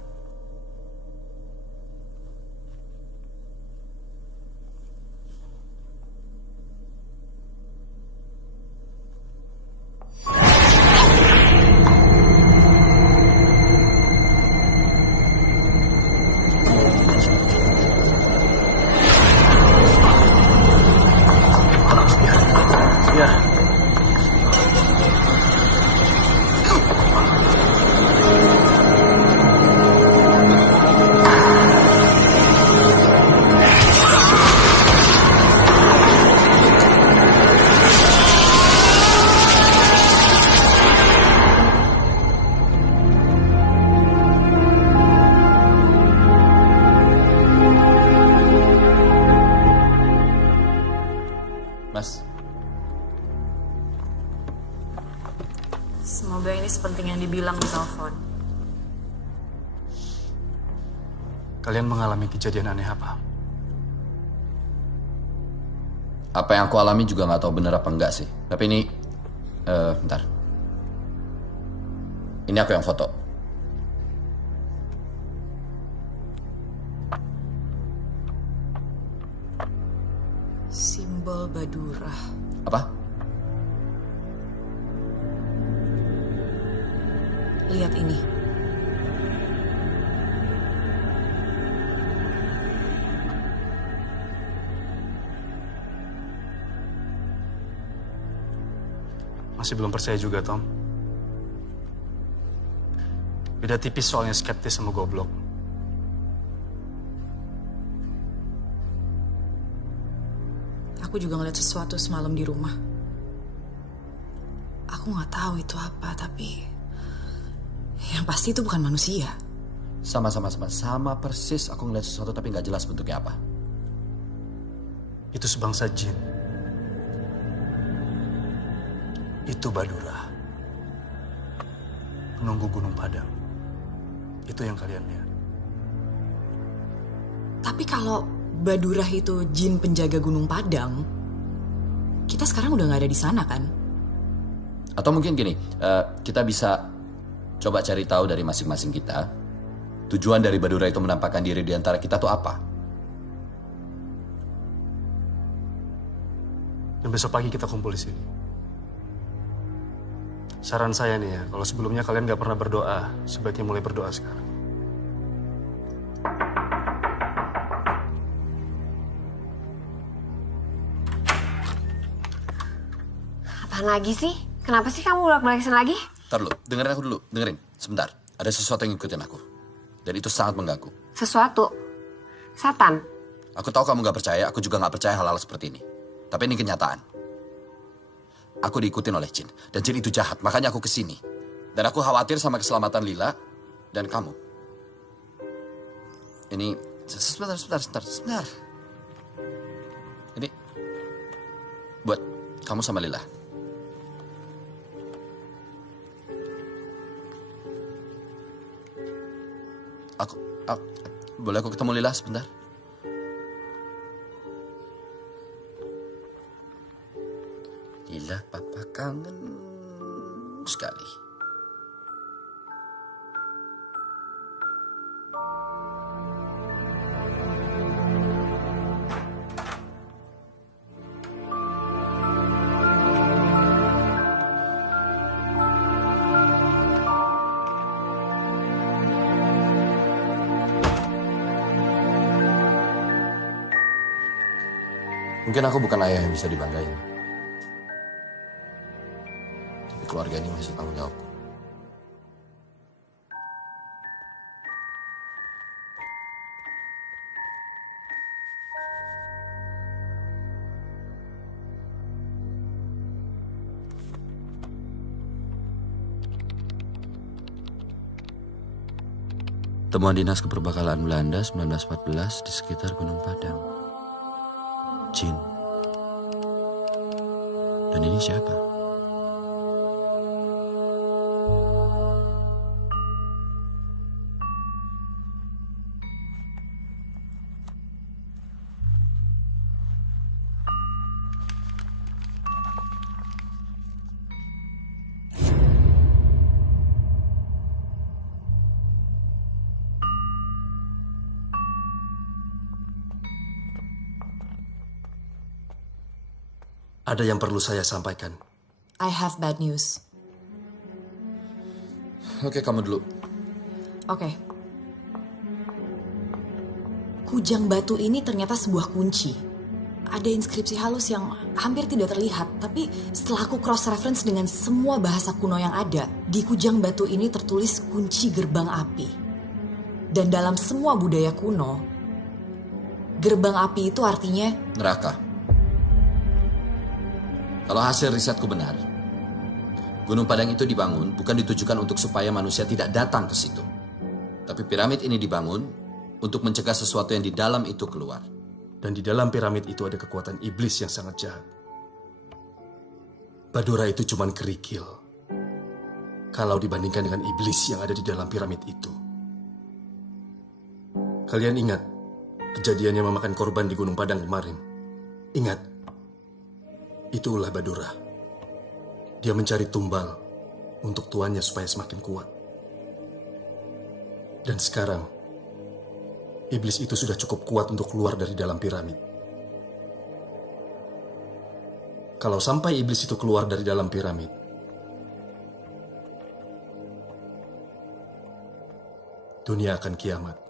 Semoga ini sepenting yang dibilang di telepon. Kalian mengalami kejadian aneh apa? Apa yang aku alami juga nggak tahu bener apa enggak sih. Tapi ini, bentar. Ini aku yang foto. Simbol Badura. Apa? Lihat ini. Masih belum percaya juga, Tom. Beda tipis soalnya skeptis sama goblok. Aku juga ngeliat sesuatu semalam di rumah. Aku nggak tahu itu apa, tapi yang pasti itu bukan manusia. Sama persis. Aku ngeliat sesuatu tapi nggak jelas bentuknya apa. Itu sebangsa jin. Itu Badura. Penunggu Gunung Padang. Itu yang kalian lihat. Tapi kalau Badura itu jin penjaga Gunung Padang, kita sekarang udah nggak ada di sana kan? Atau mungkin gini, kita bisa coba cari tahu dari masing-masing kita, tujuan dari Badura itu menampakkan diri di antara kita tuh apa? Dan besok pagi kita kumpul di sini. Saran saya nih ya, kalau sebelumnya kalian gak pernah berdoa, sebaiknya mulai berdoa sekarang. Apaan lagi sih? Kenapa sih kamu bolak-balik kesini lagi? Ntar dulu, dengerin aku dulu, dengerin. Sebentar, ada sesuatu yang ngikutin aku. Dan itu sangat mengganggu. Sesuatu? Satan? Aku tahu kamu gak percaya, aku juga gak percaya hal-hal seperti ini. Tapi ini kenyataan. Aku diikutin oleh jin, dan jin itu jahat, makanya aku kesini. Dan aku khawatir sama keselamatan Lila dan kamu. Ini, sebentar. Ini, buat kamu sama Lila. Boleh aku ketemu Lila sebentar? Lila, Papa kangen sekali. Mungkin aku bukan ayah yang bisa dibanggain. Tapi keluarga ini masih tanggung jawabku. Temuan Dinas Keperbakalan Belanda 1914 di sekitar Gunung Padang. Jin. Dan ini siapa? Ada yang perlu saya sampaikan. I have bad news. Oke, kamu dulu. Oke. Kujang batu ini ternyata sebuah kunci. Ada inskripsi halus yang hampir tidak terlihat, tapi setelah aku cross-reference dengan semua bahasa kuno yang ada, di kujang batu ini tertulis kunci gerbang api. Dan dalam semua budaya kuno, gerbang api itu artinya neraka. Kalau hasil risetku benar, Gunung Padang itu dibangun bukan ditujukan untuk supaya manusia tidak datang ke situ. Tapi piramid ini dibangun untuk mencegah sesuatu yang di dalam itu keluar. Dan di dalam piramid itu ada kekuatan iblis yang sangat jahat. Badora itu cuma kerikil kalau dibandingkan dengan iblis yang ada di dalam piramid itu. Kalian ingat kejadiannya memakan korban di Gunung Padang kemarin? Ingat. Itu ulah Badora. Dia mencari tumbal untuk tuannya supaya semakin kuat. Dan sekarang, iblis itu sudah cukup kuat untuk keluar dari dalam piramid. Kalau sampai iblis itu keluar dari dalam piramid, dunia akan kiamat.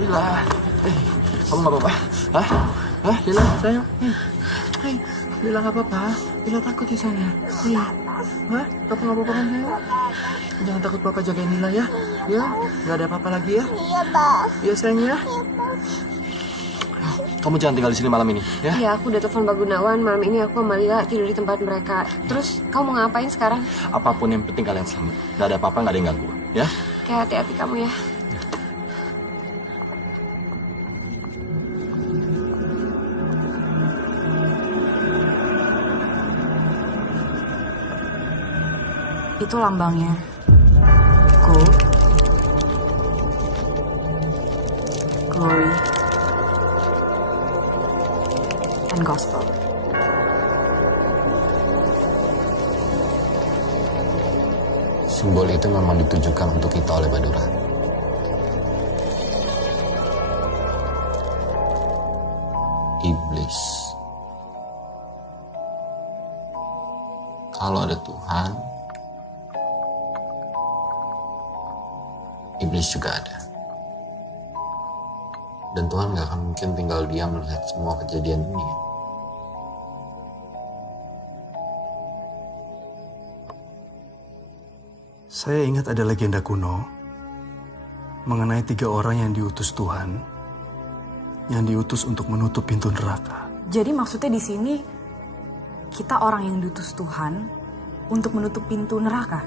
Lila, kamu nggak apa-apa? Hah? Hah, Lila, sayang? Hai, Lila nggak apa-apa? Lila takut ya sayang? Hah? Kamu nggak apa-apa kan sayang? Jangan takut, Papa jagain Lila ya? Ya, nggak ada apa-apa lagi ya? Iya, Pak. Iya sayang ya? Kamu jangan tinggal di sini malam ini, ya? Iya, aku udah telepon Pak Gunawan. Malam ini aku sama Lila tidur di tempat mereka. Terus, kamu mau ngapain sekarang? Apapun yang penting kalian selamat. Nggak ada apa-apa, nggak ada yang ganggu, ya? Kayak hati-hati kamu ya. Itu lambangnya. Gold, glory, and gospel. Simbol itu memang ditujukan untuk kita oleh Badura. Iblis. Kalau ada Tuhan, iblis juga ada. Dan Tuhan gak akan mungkin tinggal diam melihat semua kejadian ini. Saya ingat ada legenda kuno mengenai 3 orang yang diutus Tuhan, yang diutus untuk menutup pintu neraka. Jadi maksudnya di sini kita orang yang diutus Tuhan untuk menutup pintu neraka.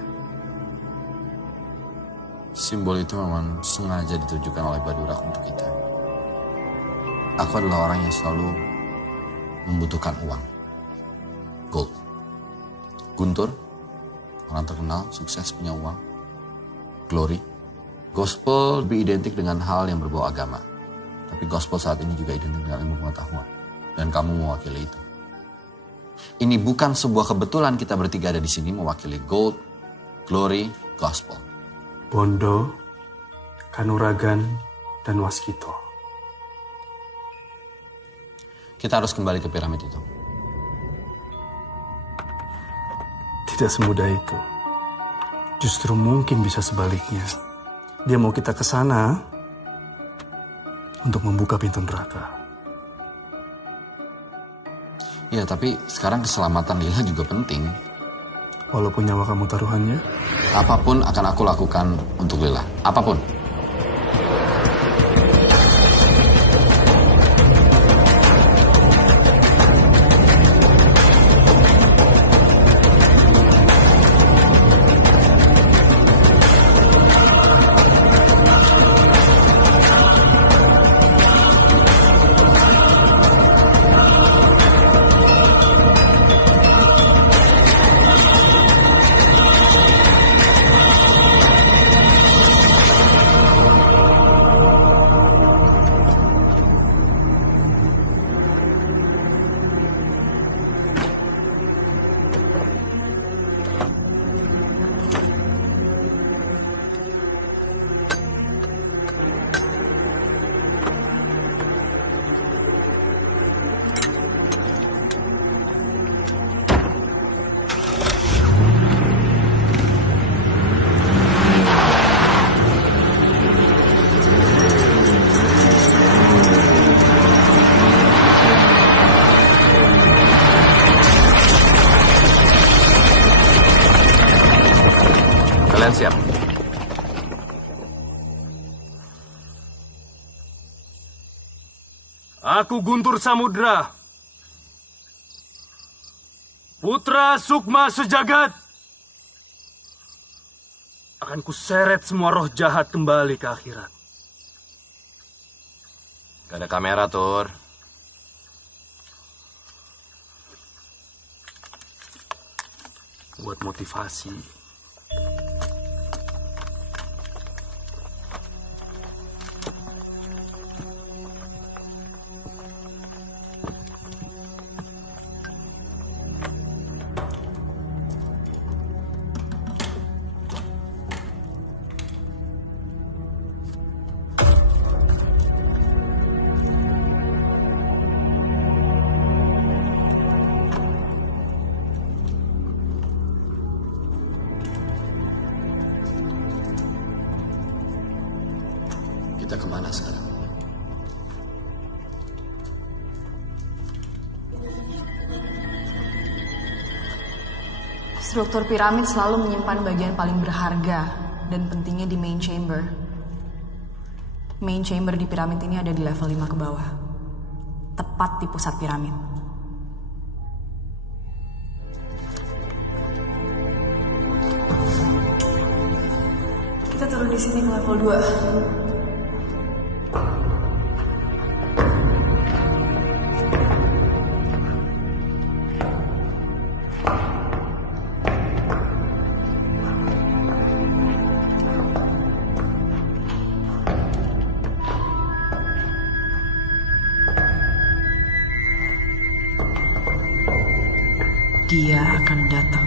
Simbol itu memang sengaja ditujukan oleh Badura untuk kita. Aku adalah orang yang selalu membutuhkan uang. Gold. Guntur, orang terkenal, sukses, punya uang. Glory. Gospel lebih identik dengan hal yang berbau agama. Tapi gospel saat ini juga identik dengan ilmu pengetahuan. Dan kamu mewakili itu. Ini bukan sebuah kebetulan kita bertiga ada di sini mewakili gold, glory, gospel. Bondo, Kanuragan, dan Waskito. Kita harus kembali ke piramid itu. Tidak semudah itu. Justru mungkin bisa sebaliknya. Dia mau kita ke sana untuk membuka pintu neraka. Ya, tapi sekarang keselamatan Lila juga penting. Walaupun nyawa kamu taruhannya? Apapun akan aku lakukan untuk Lila. Apapun. Kalian siap? Aku Guntur Samudra, putra Sukma Sejagat. Akan kuseret semua roh jahat kembali ke akhirat. Gak ada kamera, Tur. Buat motivasi. Kita kemana sekarang? Struktur piramid selalu menyimpan bagian paling berharga dan pentingnya di main chamber. Main chamber di piramid ini ada di level 5 ke bawah. Tepat di pusat piramid. Kita turun di sini ke level 2. Dia akan datang.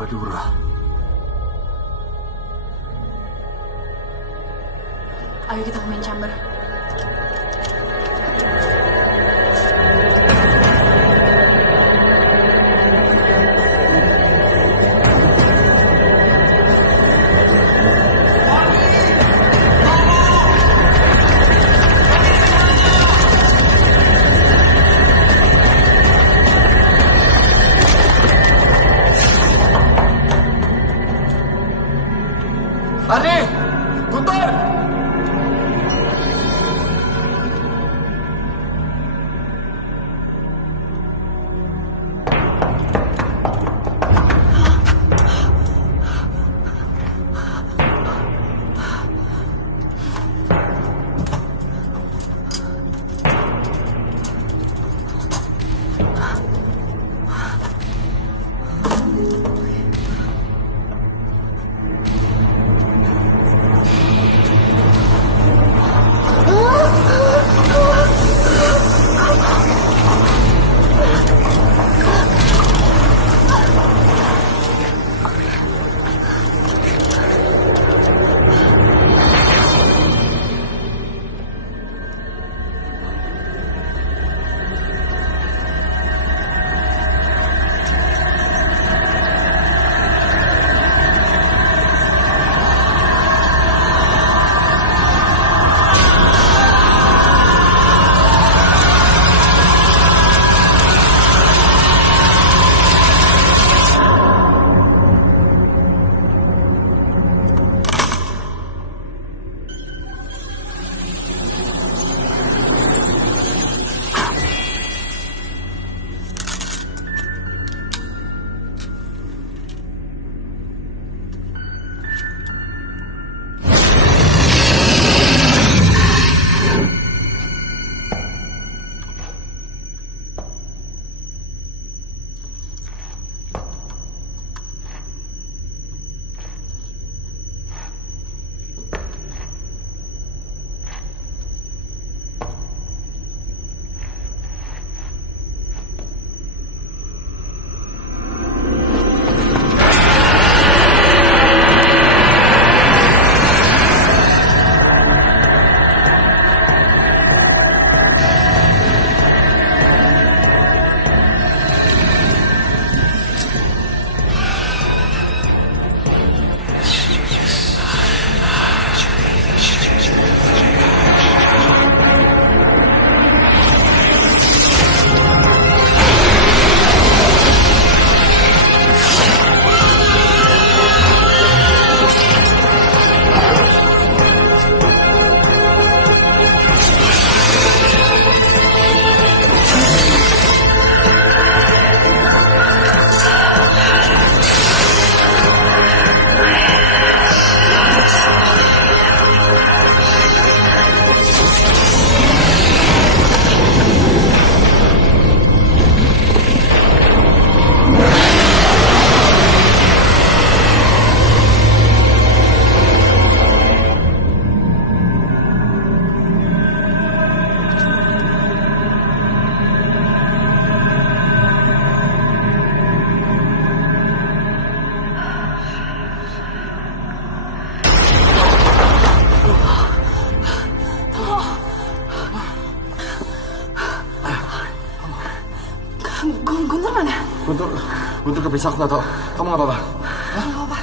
Badura. Ayo kita ke main chamber. Arni! Guntur! Guntur mana? Guntur kepisah, aku nggak tahu. Kamu nggak apa-apa? Nggak apa-apa.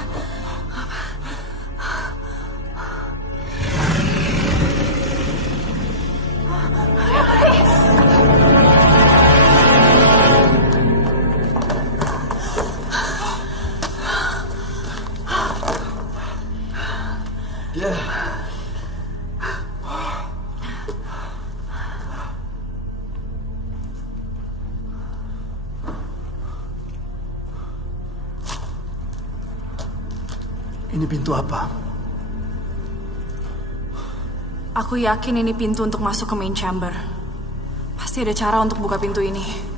Ini pintu apa? Aku yakin ini pintu untuk masuk ke main chamber. Pasti ada cara untuk buka pintu ini.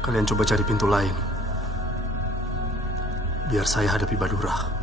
Kalian coba cari pintu lain. Biar saya hadapi Badura.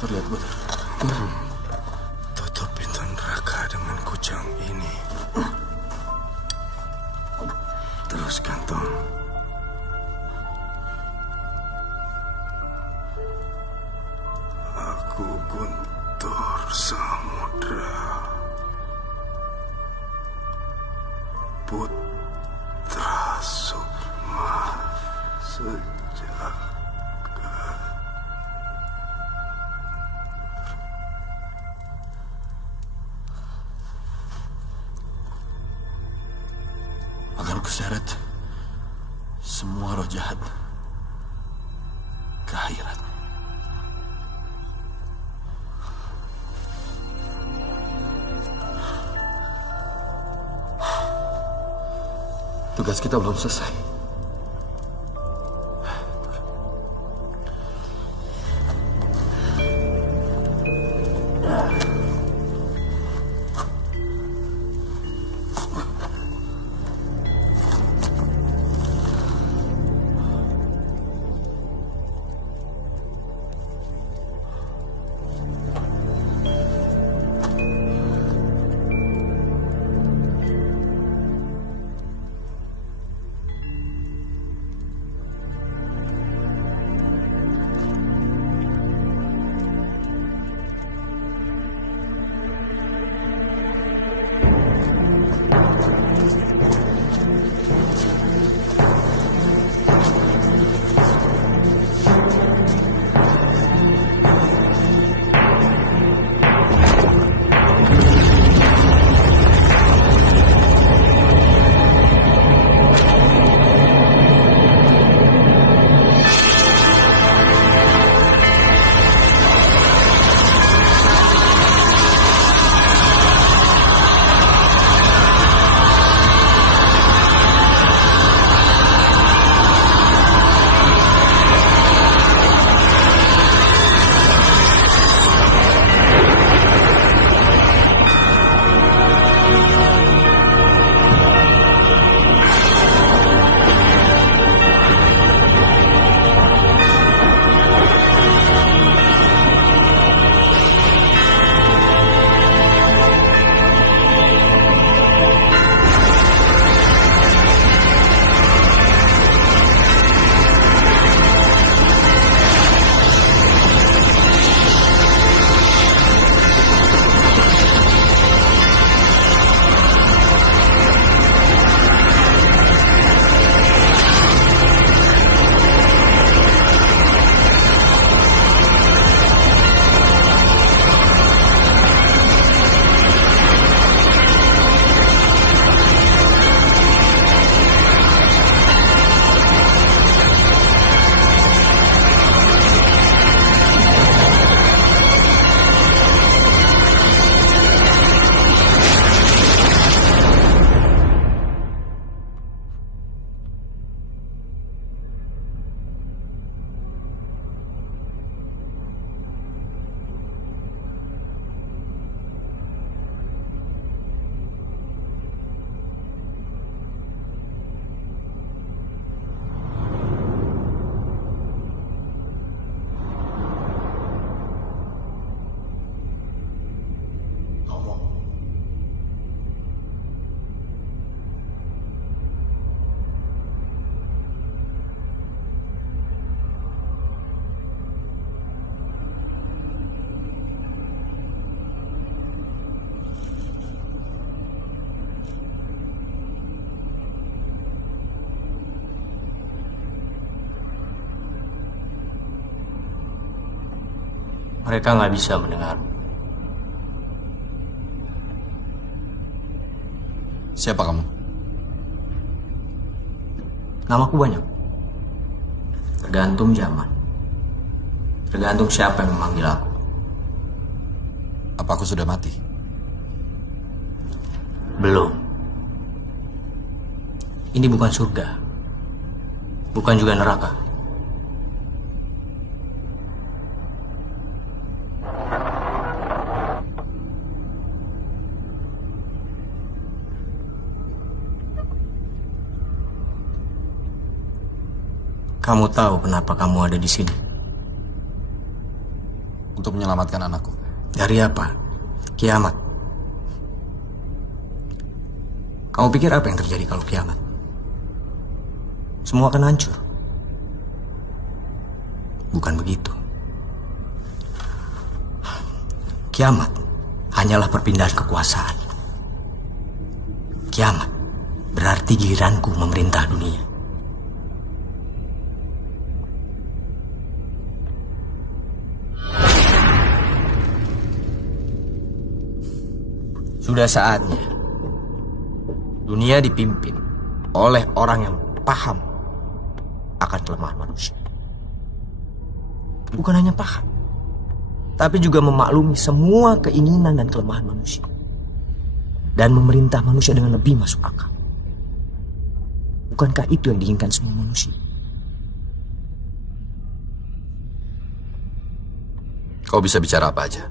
Terlihat betul. Tutup pintu neraka dengan kujang ini. Terus gantung. Aku Guntur Samudra, putra Sukma. keseret semua roh jahat ke akhirat. Tugas kita belum selesai. Mereka nggak bisa mendengar. Siapa kamu? Namaku banyak. Tergantung zaman. Tergantung siapa yang memanggil aku. Apa aku sudah mati? Belum. Ini bukan surga. Bukan juga neraka. Kamu tahu kenapa kamu ada di sini? Untuk menyelamatkan anakku. Dari apa? Kiamat. Kamu pikir apa yang terjadi kalau kiamat? Semua akan hancur. Bukan begitu. Kiamat hanyalah perpindahan kekuasaan. Kiamat berarti giliranku memerintah dunia. Sudah saatnya dunia dipimpin oleh orang yang paham akan kelemahan manusia. Bukan hanya paham, tapi juga memaklumi semua keinginan dan kelemahan manusia. Dan memerintah manusia dengan lebih masuk akal. Bukankah itu yang diinginkan semua manusia? Kau bisa bicara apa aja.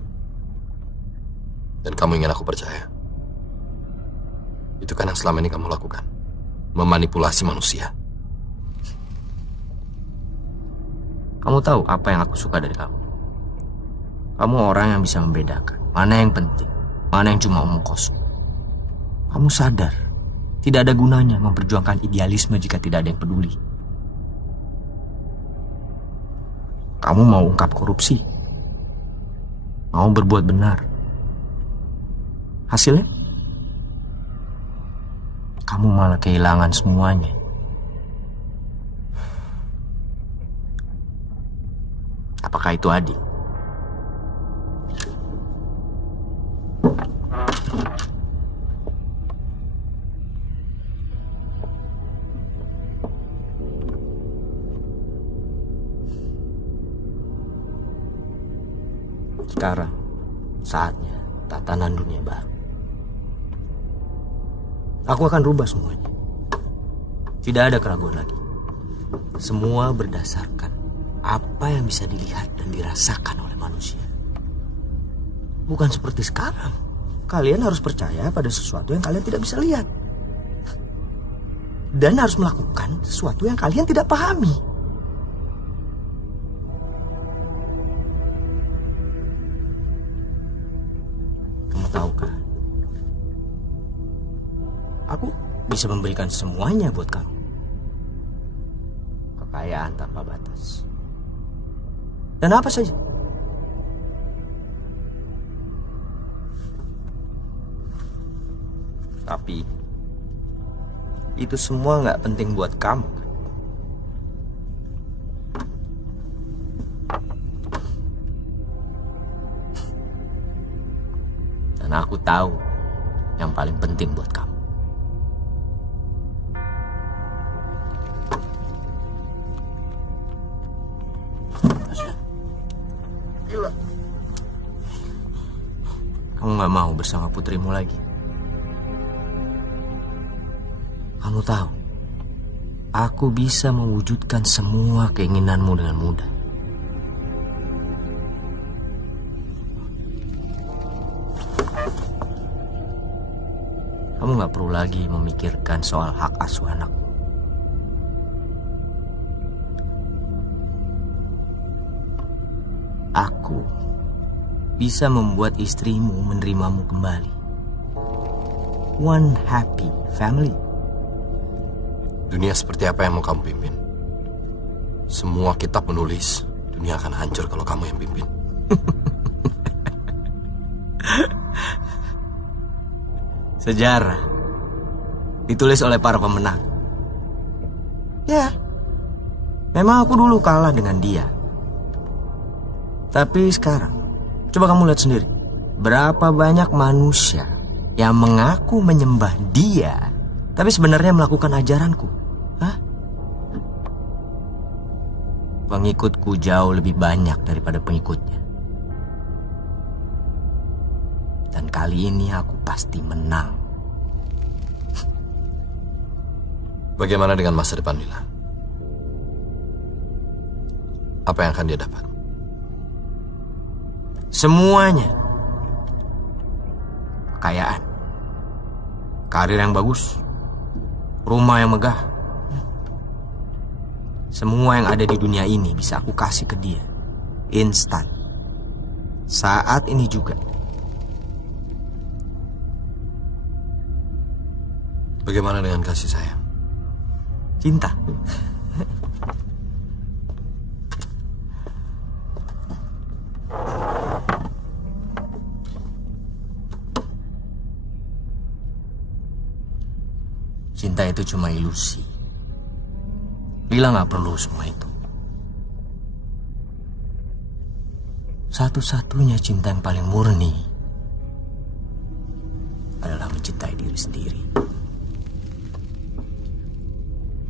Dan kamu ingin aku percaya. Itu kan yang selama ini kamu lakukan. Memanipulasi manusia. Kamu tahu apa yang aku suka dari kamu? Kamu orang yang bisa membedakan mana yang penting, mana yang cuma omong kosong. Kamu sadar, tidak ada gunanya memperjuangkan idealisme jika tidak ada yang peduli. Kamu mau ungkap korupsi, mau berbuat benar. Hasilnya? Kamu malah kehilangan semuanya. Apakah itu adil? Sekarang saatnya tatanan dunia baru. Aku akan rubah semuanya. Tidak ada keraguan lagi. Semua berdasarkan apa yang bisa dilihat dan dirasakan oleh manusia. Bukan seperti sekarang. Kalian harus percaya pada sesuatu yang kalian tidak bisa lihat. Dan harus melakukan sesuatu yang kalian tidak pahami. Tahukah? Aku bisa memberikan semuanya buat kamu. Kekayaan tanpa batas. Dan apa saja. Tapi itu semua nggak penting buat kamu. Dan aku tahu yang paling penting buat kamu. Gila. Kamu gak mau bersama putrimu lagi. Kamu tahu, aku bisa mewujudkan semua keinginanmu dengan mudah. Kamu gak perlu lagi memikirkan soal hak asuh anak. Aku bisa membuat istrimu menerimamu kembali. One happy family. Dunia seperti apa yang mau kamu pimpin? Semua kitab menulis, dunia akan hancur kalau kamu yang pimpin. Sejarah ditulis oleh para pemenang. Ya, memang aku dulu kalah dengan dia. Tapi sekarang, coba kamu lihat sendiri. Berapa banyak manusia yang mengaku menyembah dia, tapi sebenarnya melakukan ajaranku. Hah? Pengikutku jauh lebih banyak daripada pengikutnya. Dan kali ini aku pasti menang. Bagaimana dengan masa depan Mila? Apa yang akan dia dapat? Semuanya. Kekayaan, karir yang bagus, rumah yang megah. Semua yang ada di dunia ini bisa aku kasih ke dia. Instan. Saat ini juga. Bagaimana dengan kasih sayang? Cinta. Cinta itu cuma ilusi. Lila gak perlu semua itu. Satu-satunya cinta yang paling murni adalah mencintai diri sendiri.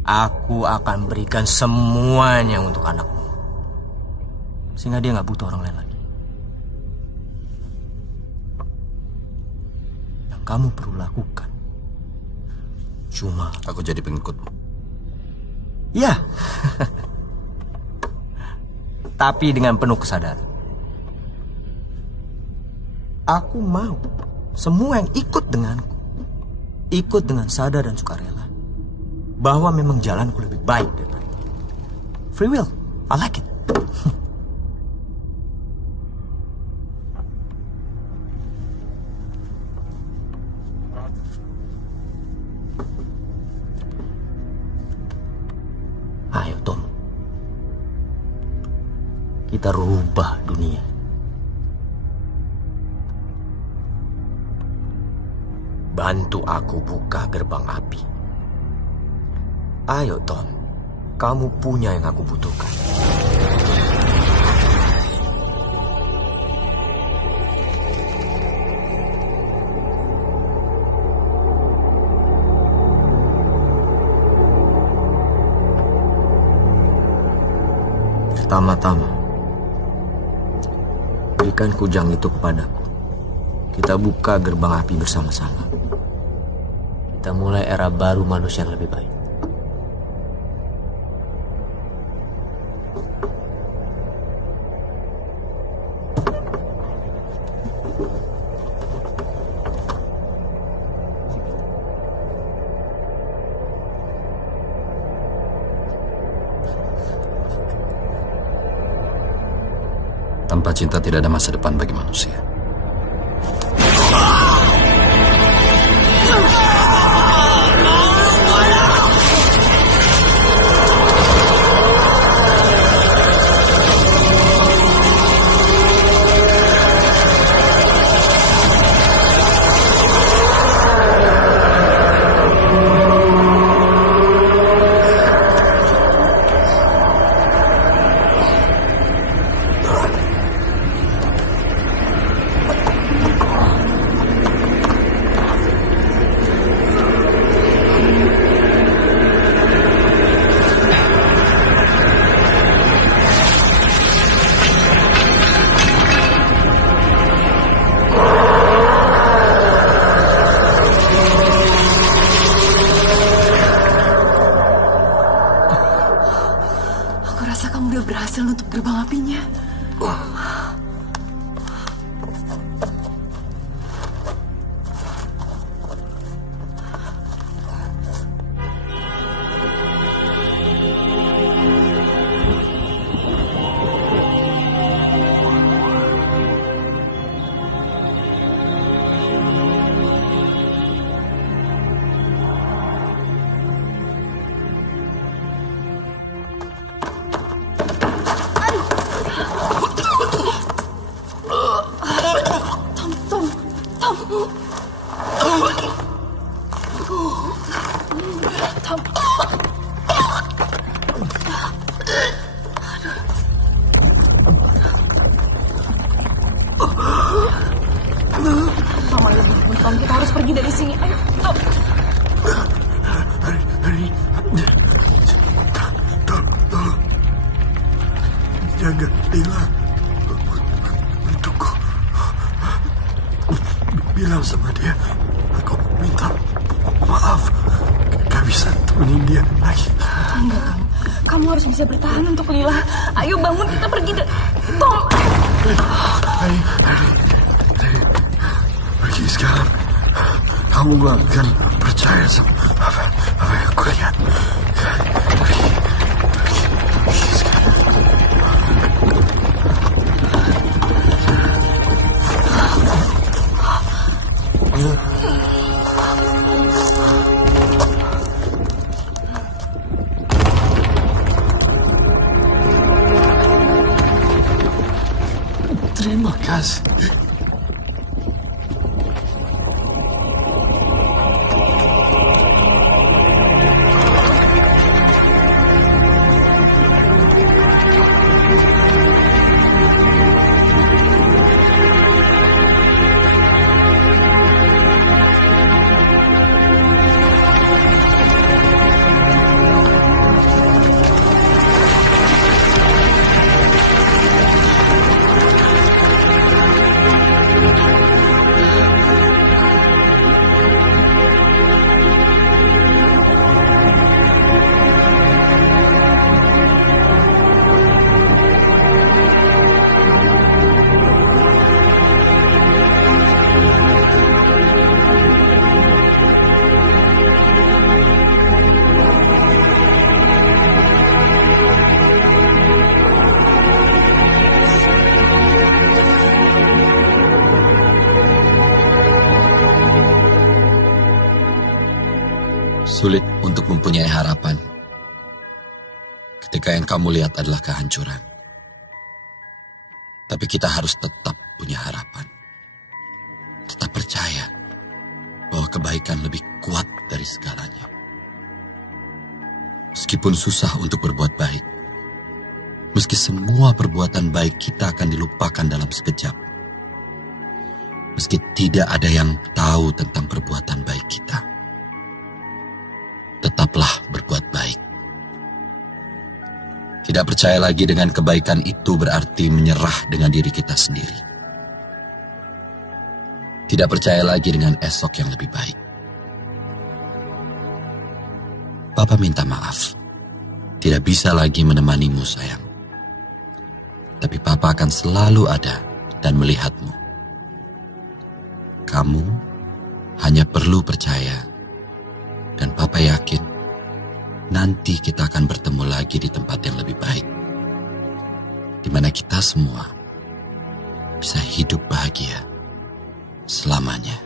Aku akan berikan semuanya untuk anakmu. Sehingga dia nggak butuh orang lain lagi. Yang kamu perlu lakukan cuma... Aku jadi pengikutmu. Ya. Tapi dengan penuh kesadaran. Aku mau semua yang ikut denganku, ikut dengan sadar dan sukarela bahwa memang jalanku lebih baik daripada itu. Free will, I like it. Ayo Tom, kita rubah dunia. Bantu aku buka gerbang api. Ayo Tom, kamu punya yang aku butuhkan. Pertama-tama, berikan kujang itu kepadaku. Kita buka gerbang api bersama-sama. Kita mulai era baru manusia yang lebih baik. Tanpa cinta tidak ada masa depan bagi manusia. Kita harus pergi dari sini. Ayo, Tom. Tolong. Jaga Lila. Untukku. Bilang sama dia, aku minta maaf. Gak bisa temenin dia lagi. Enggak, kamu harus bisa bertahan untuk Lila. Ayo bangun, kita pergi. Tom. Pergi sekarang. Kamu gak akan percaya sama apa yang aku lihat. Pergi sekarang. Terima kasih. Sulit untuk mempunyai harapan ketika yang kamu lihat adalah kehancuran. Tapi kita harus tetap punya harapan. Tetap percaya bahwa kebaikan lebih kuat dari segalanya. Meskipun susah untuk berbuat baik, meski semua perbuatan baik kita akan dilupakan dalam sekejap, meski tidak ada yang tahu tentang perbuatan baik kita, tetaplah berbuat baik. Tidak percaya lagi dengan kebaikan itu berarti menyerah dengan diri kita sendiri. Tidak percaya lagi dengan esok yang lebih baik. Papa minta maaf. Tidak bisa lagi menemanimu, sayang. Tapi Papa akan selalu ada dan melihatmu. Kamu hanya perlu percaya. Dan Papa yakin nanti kita akan bertemu lagi di tempat yang lebih baik. Di mana kita semua bisa hidup bahagia selamanya.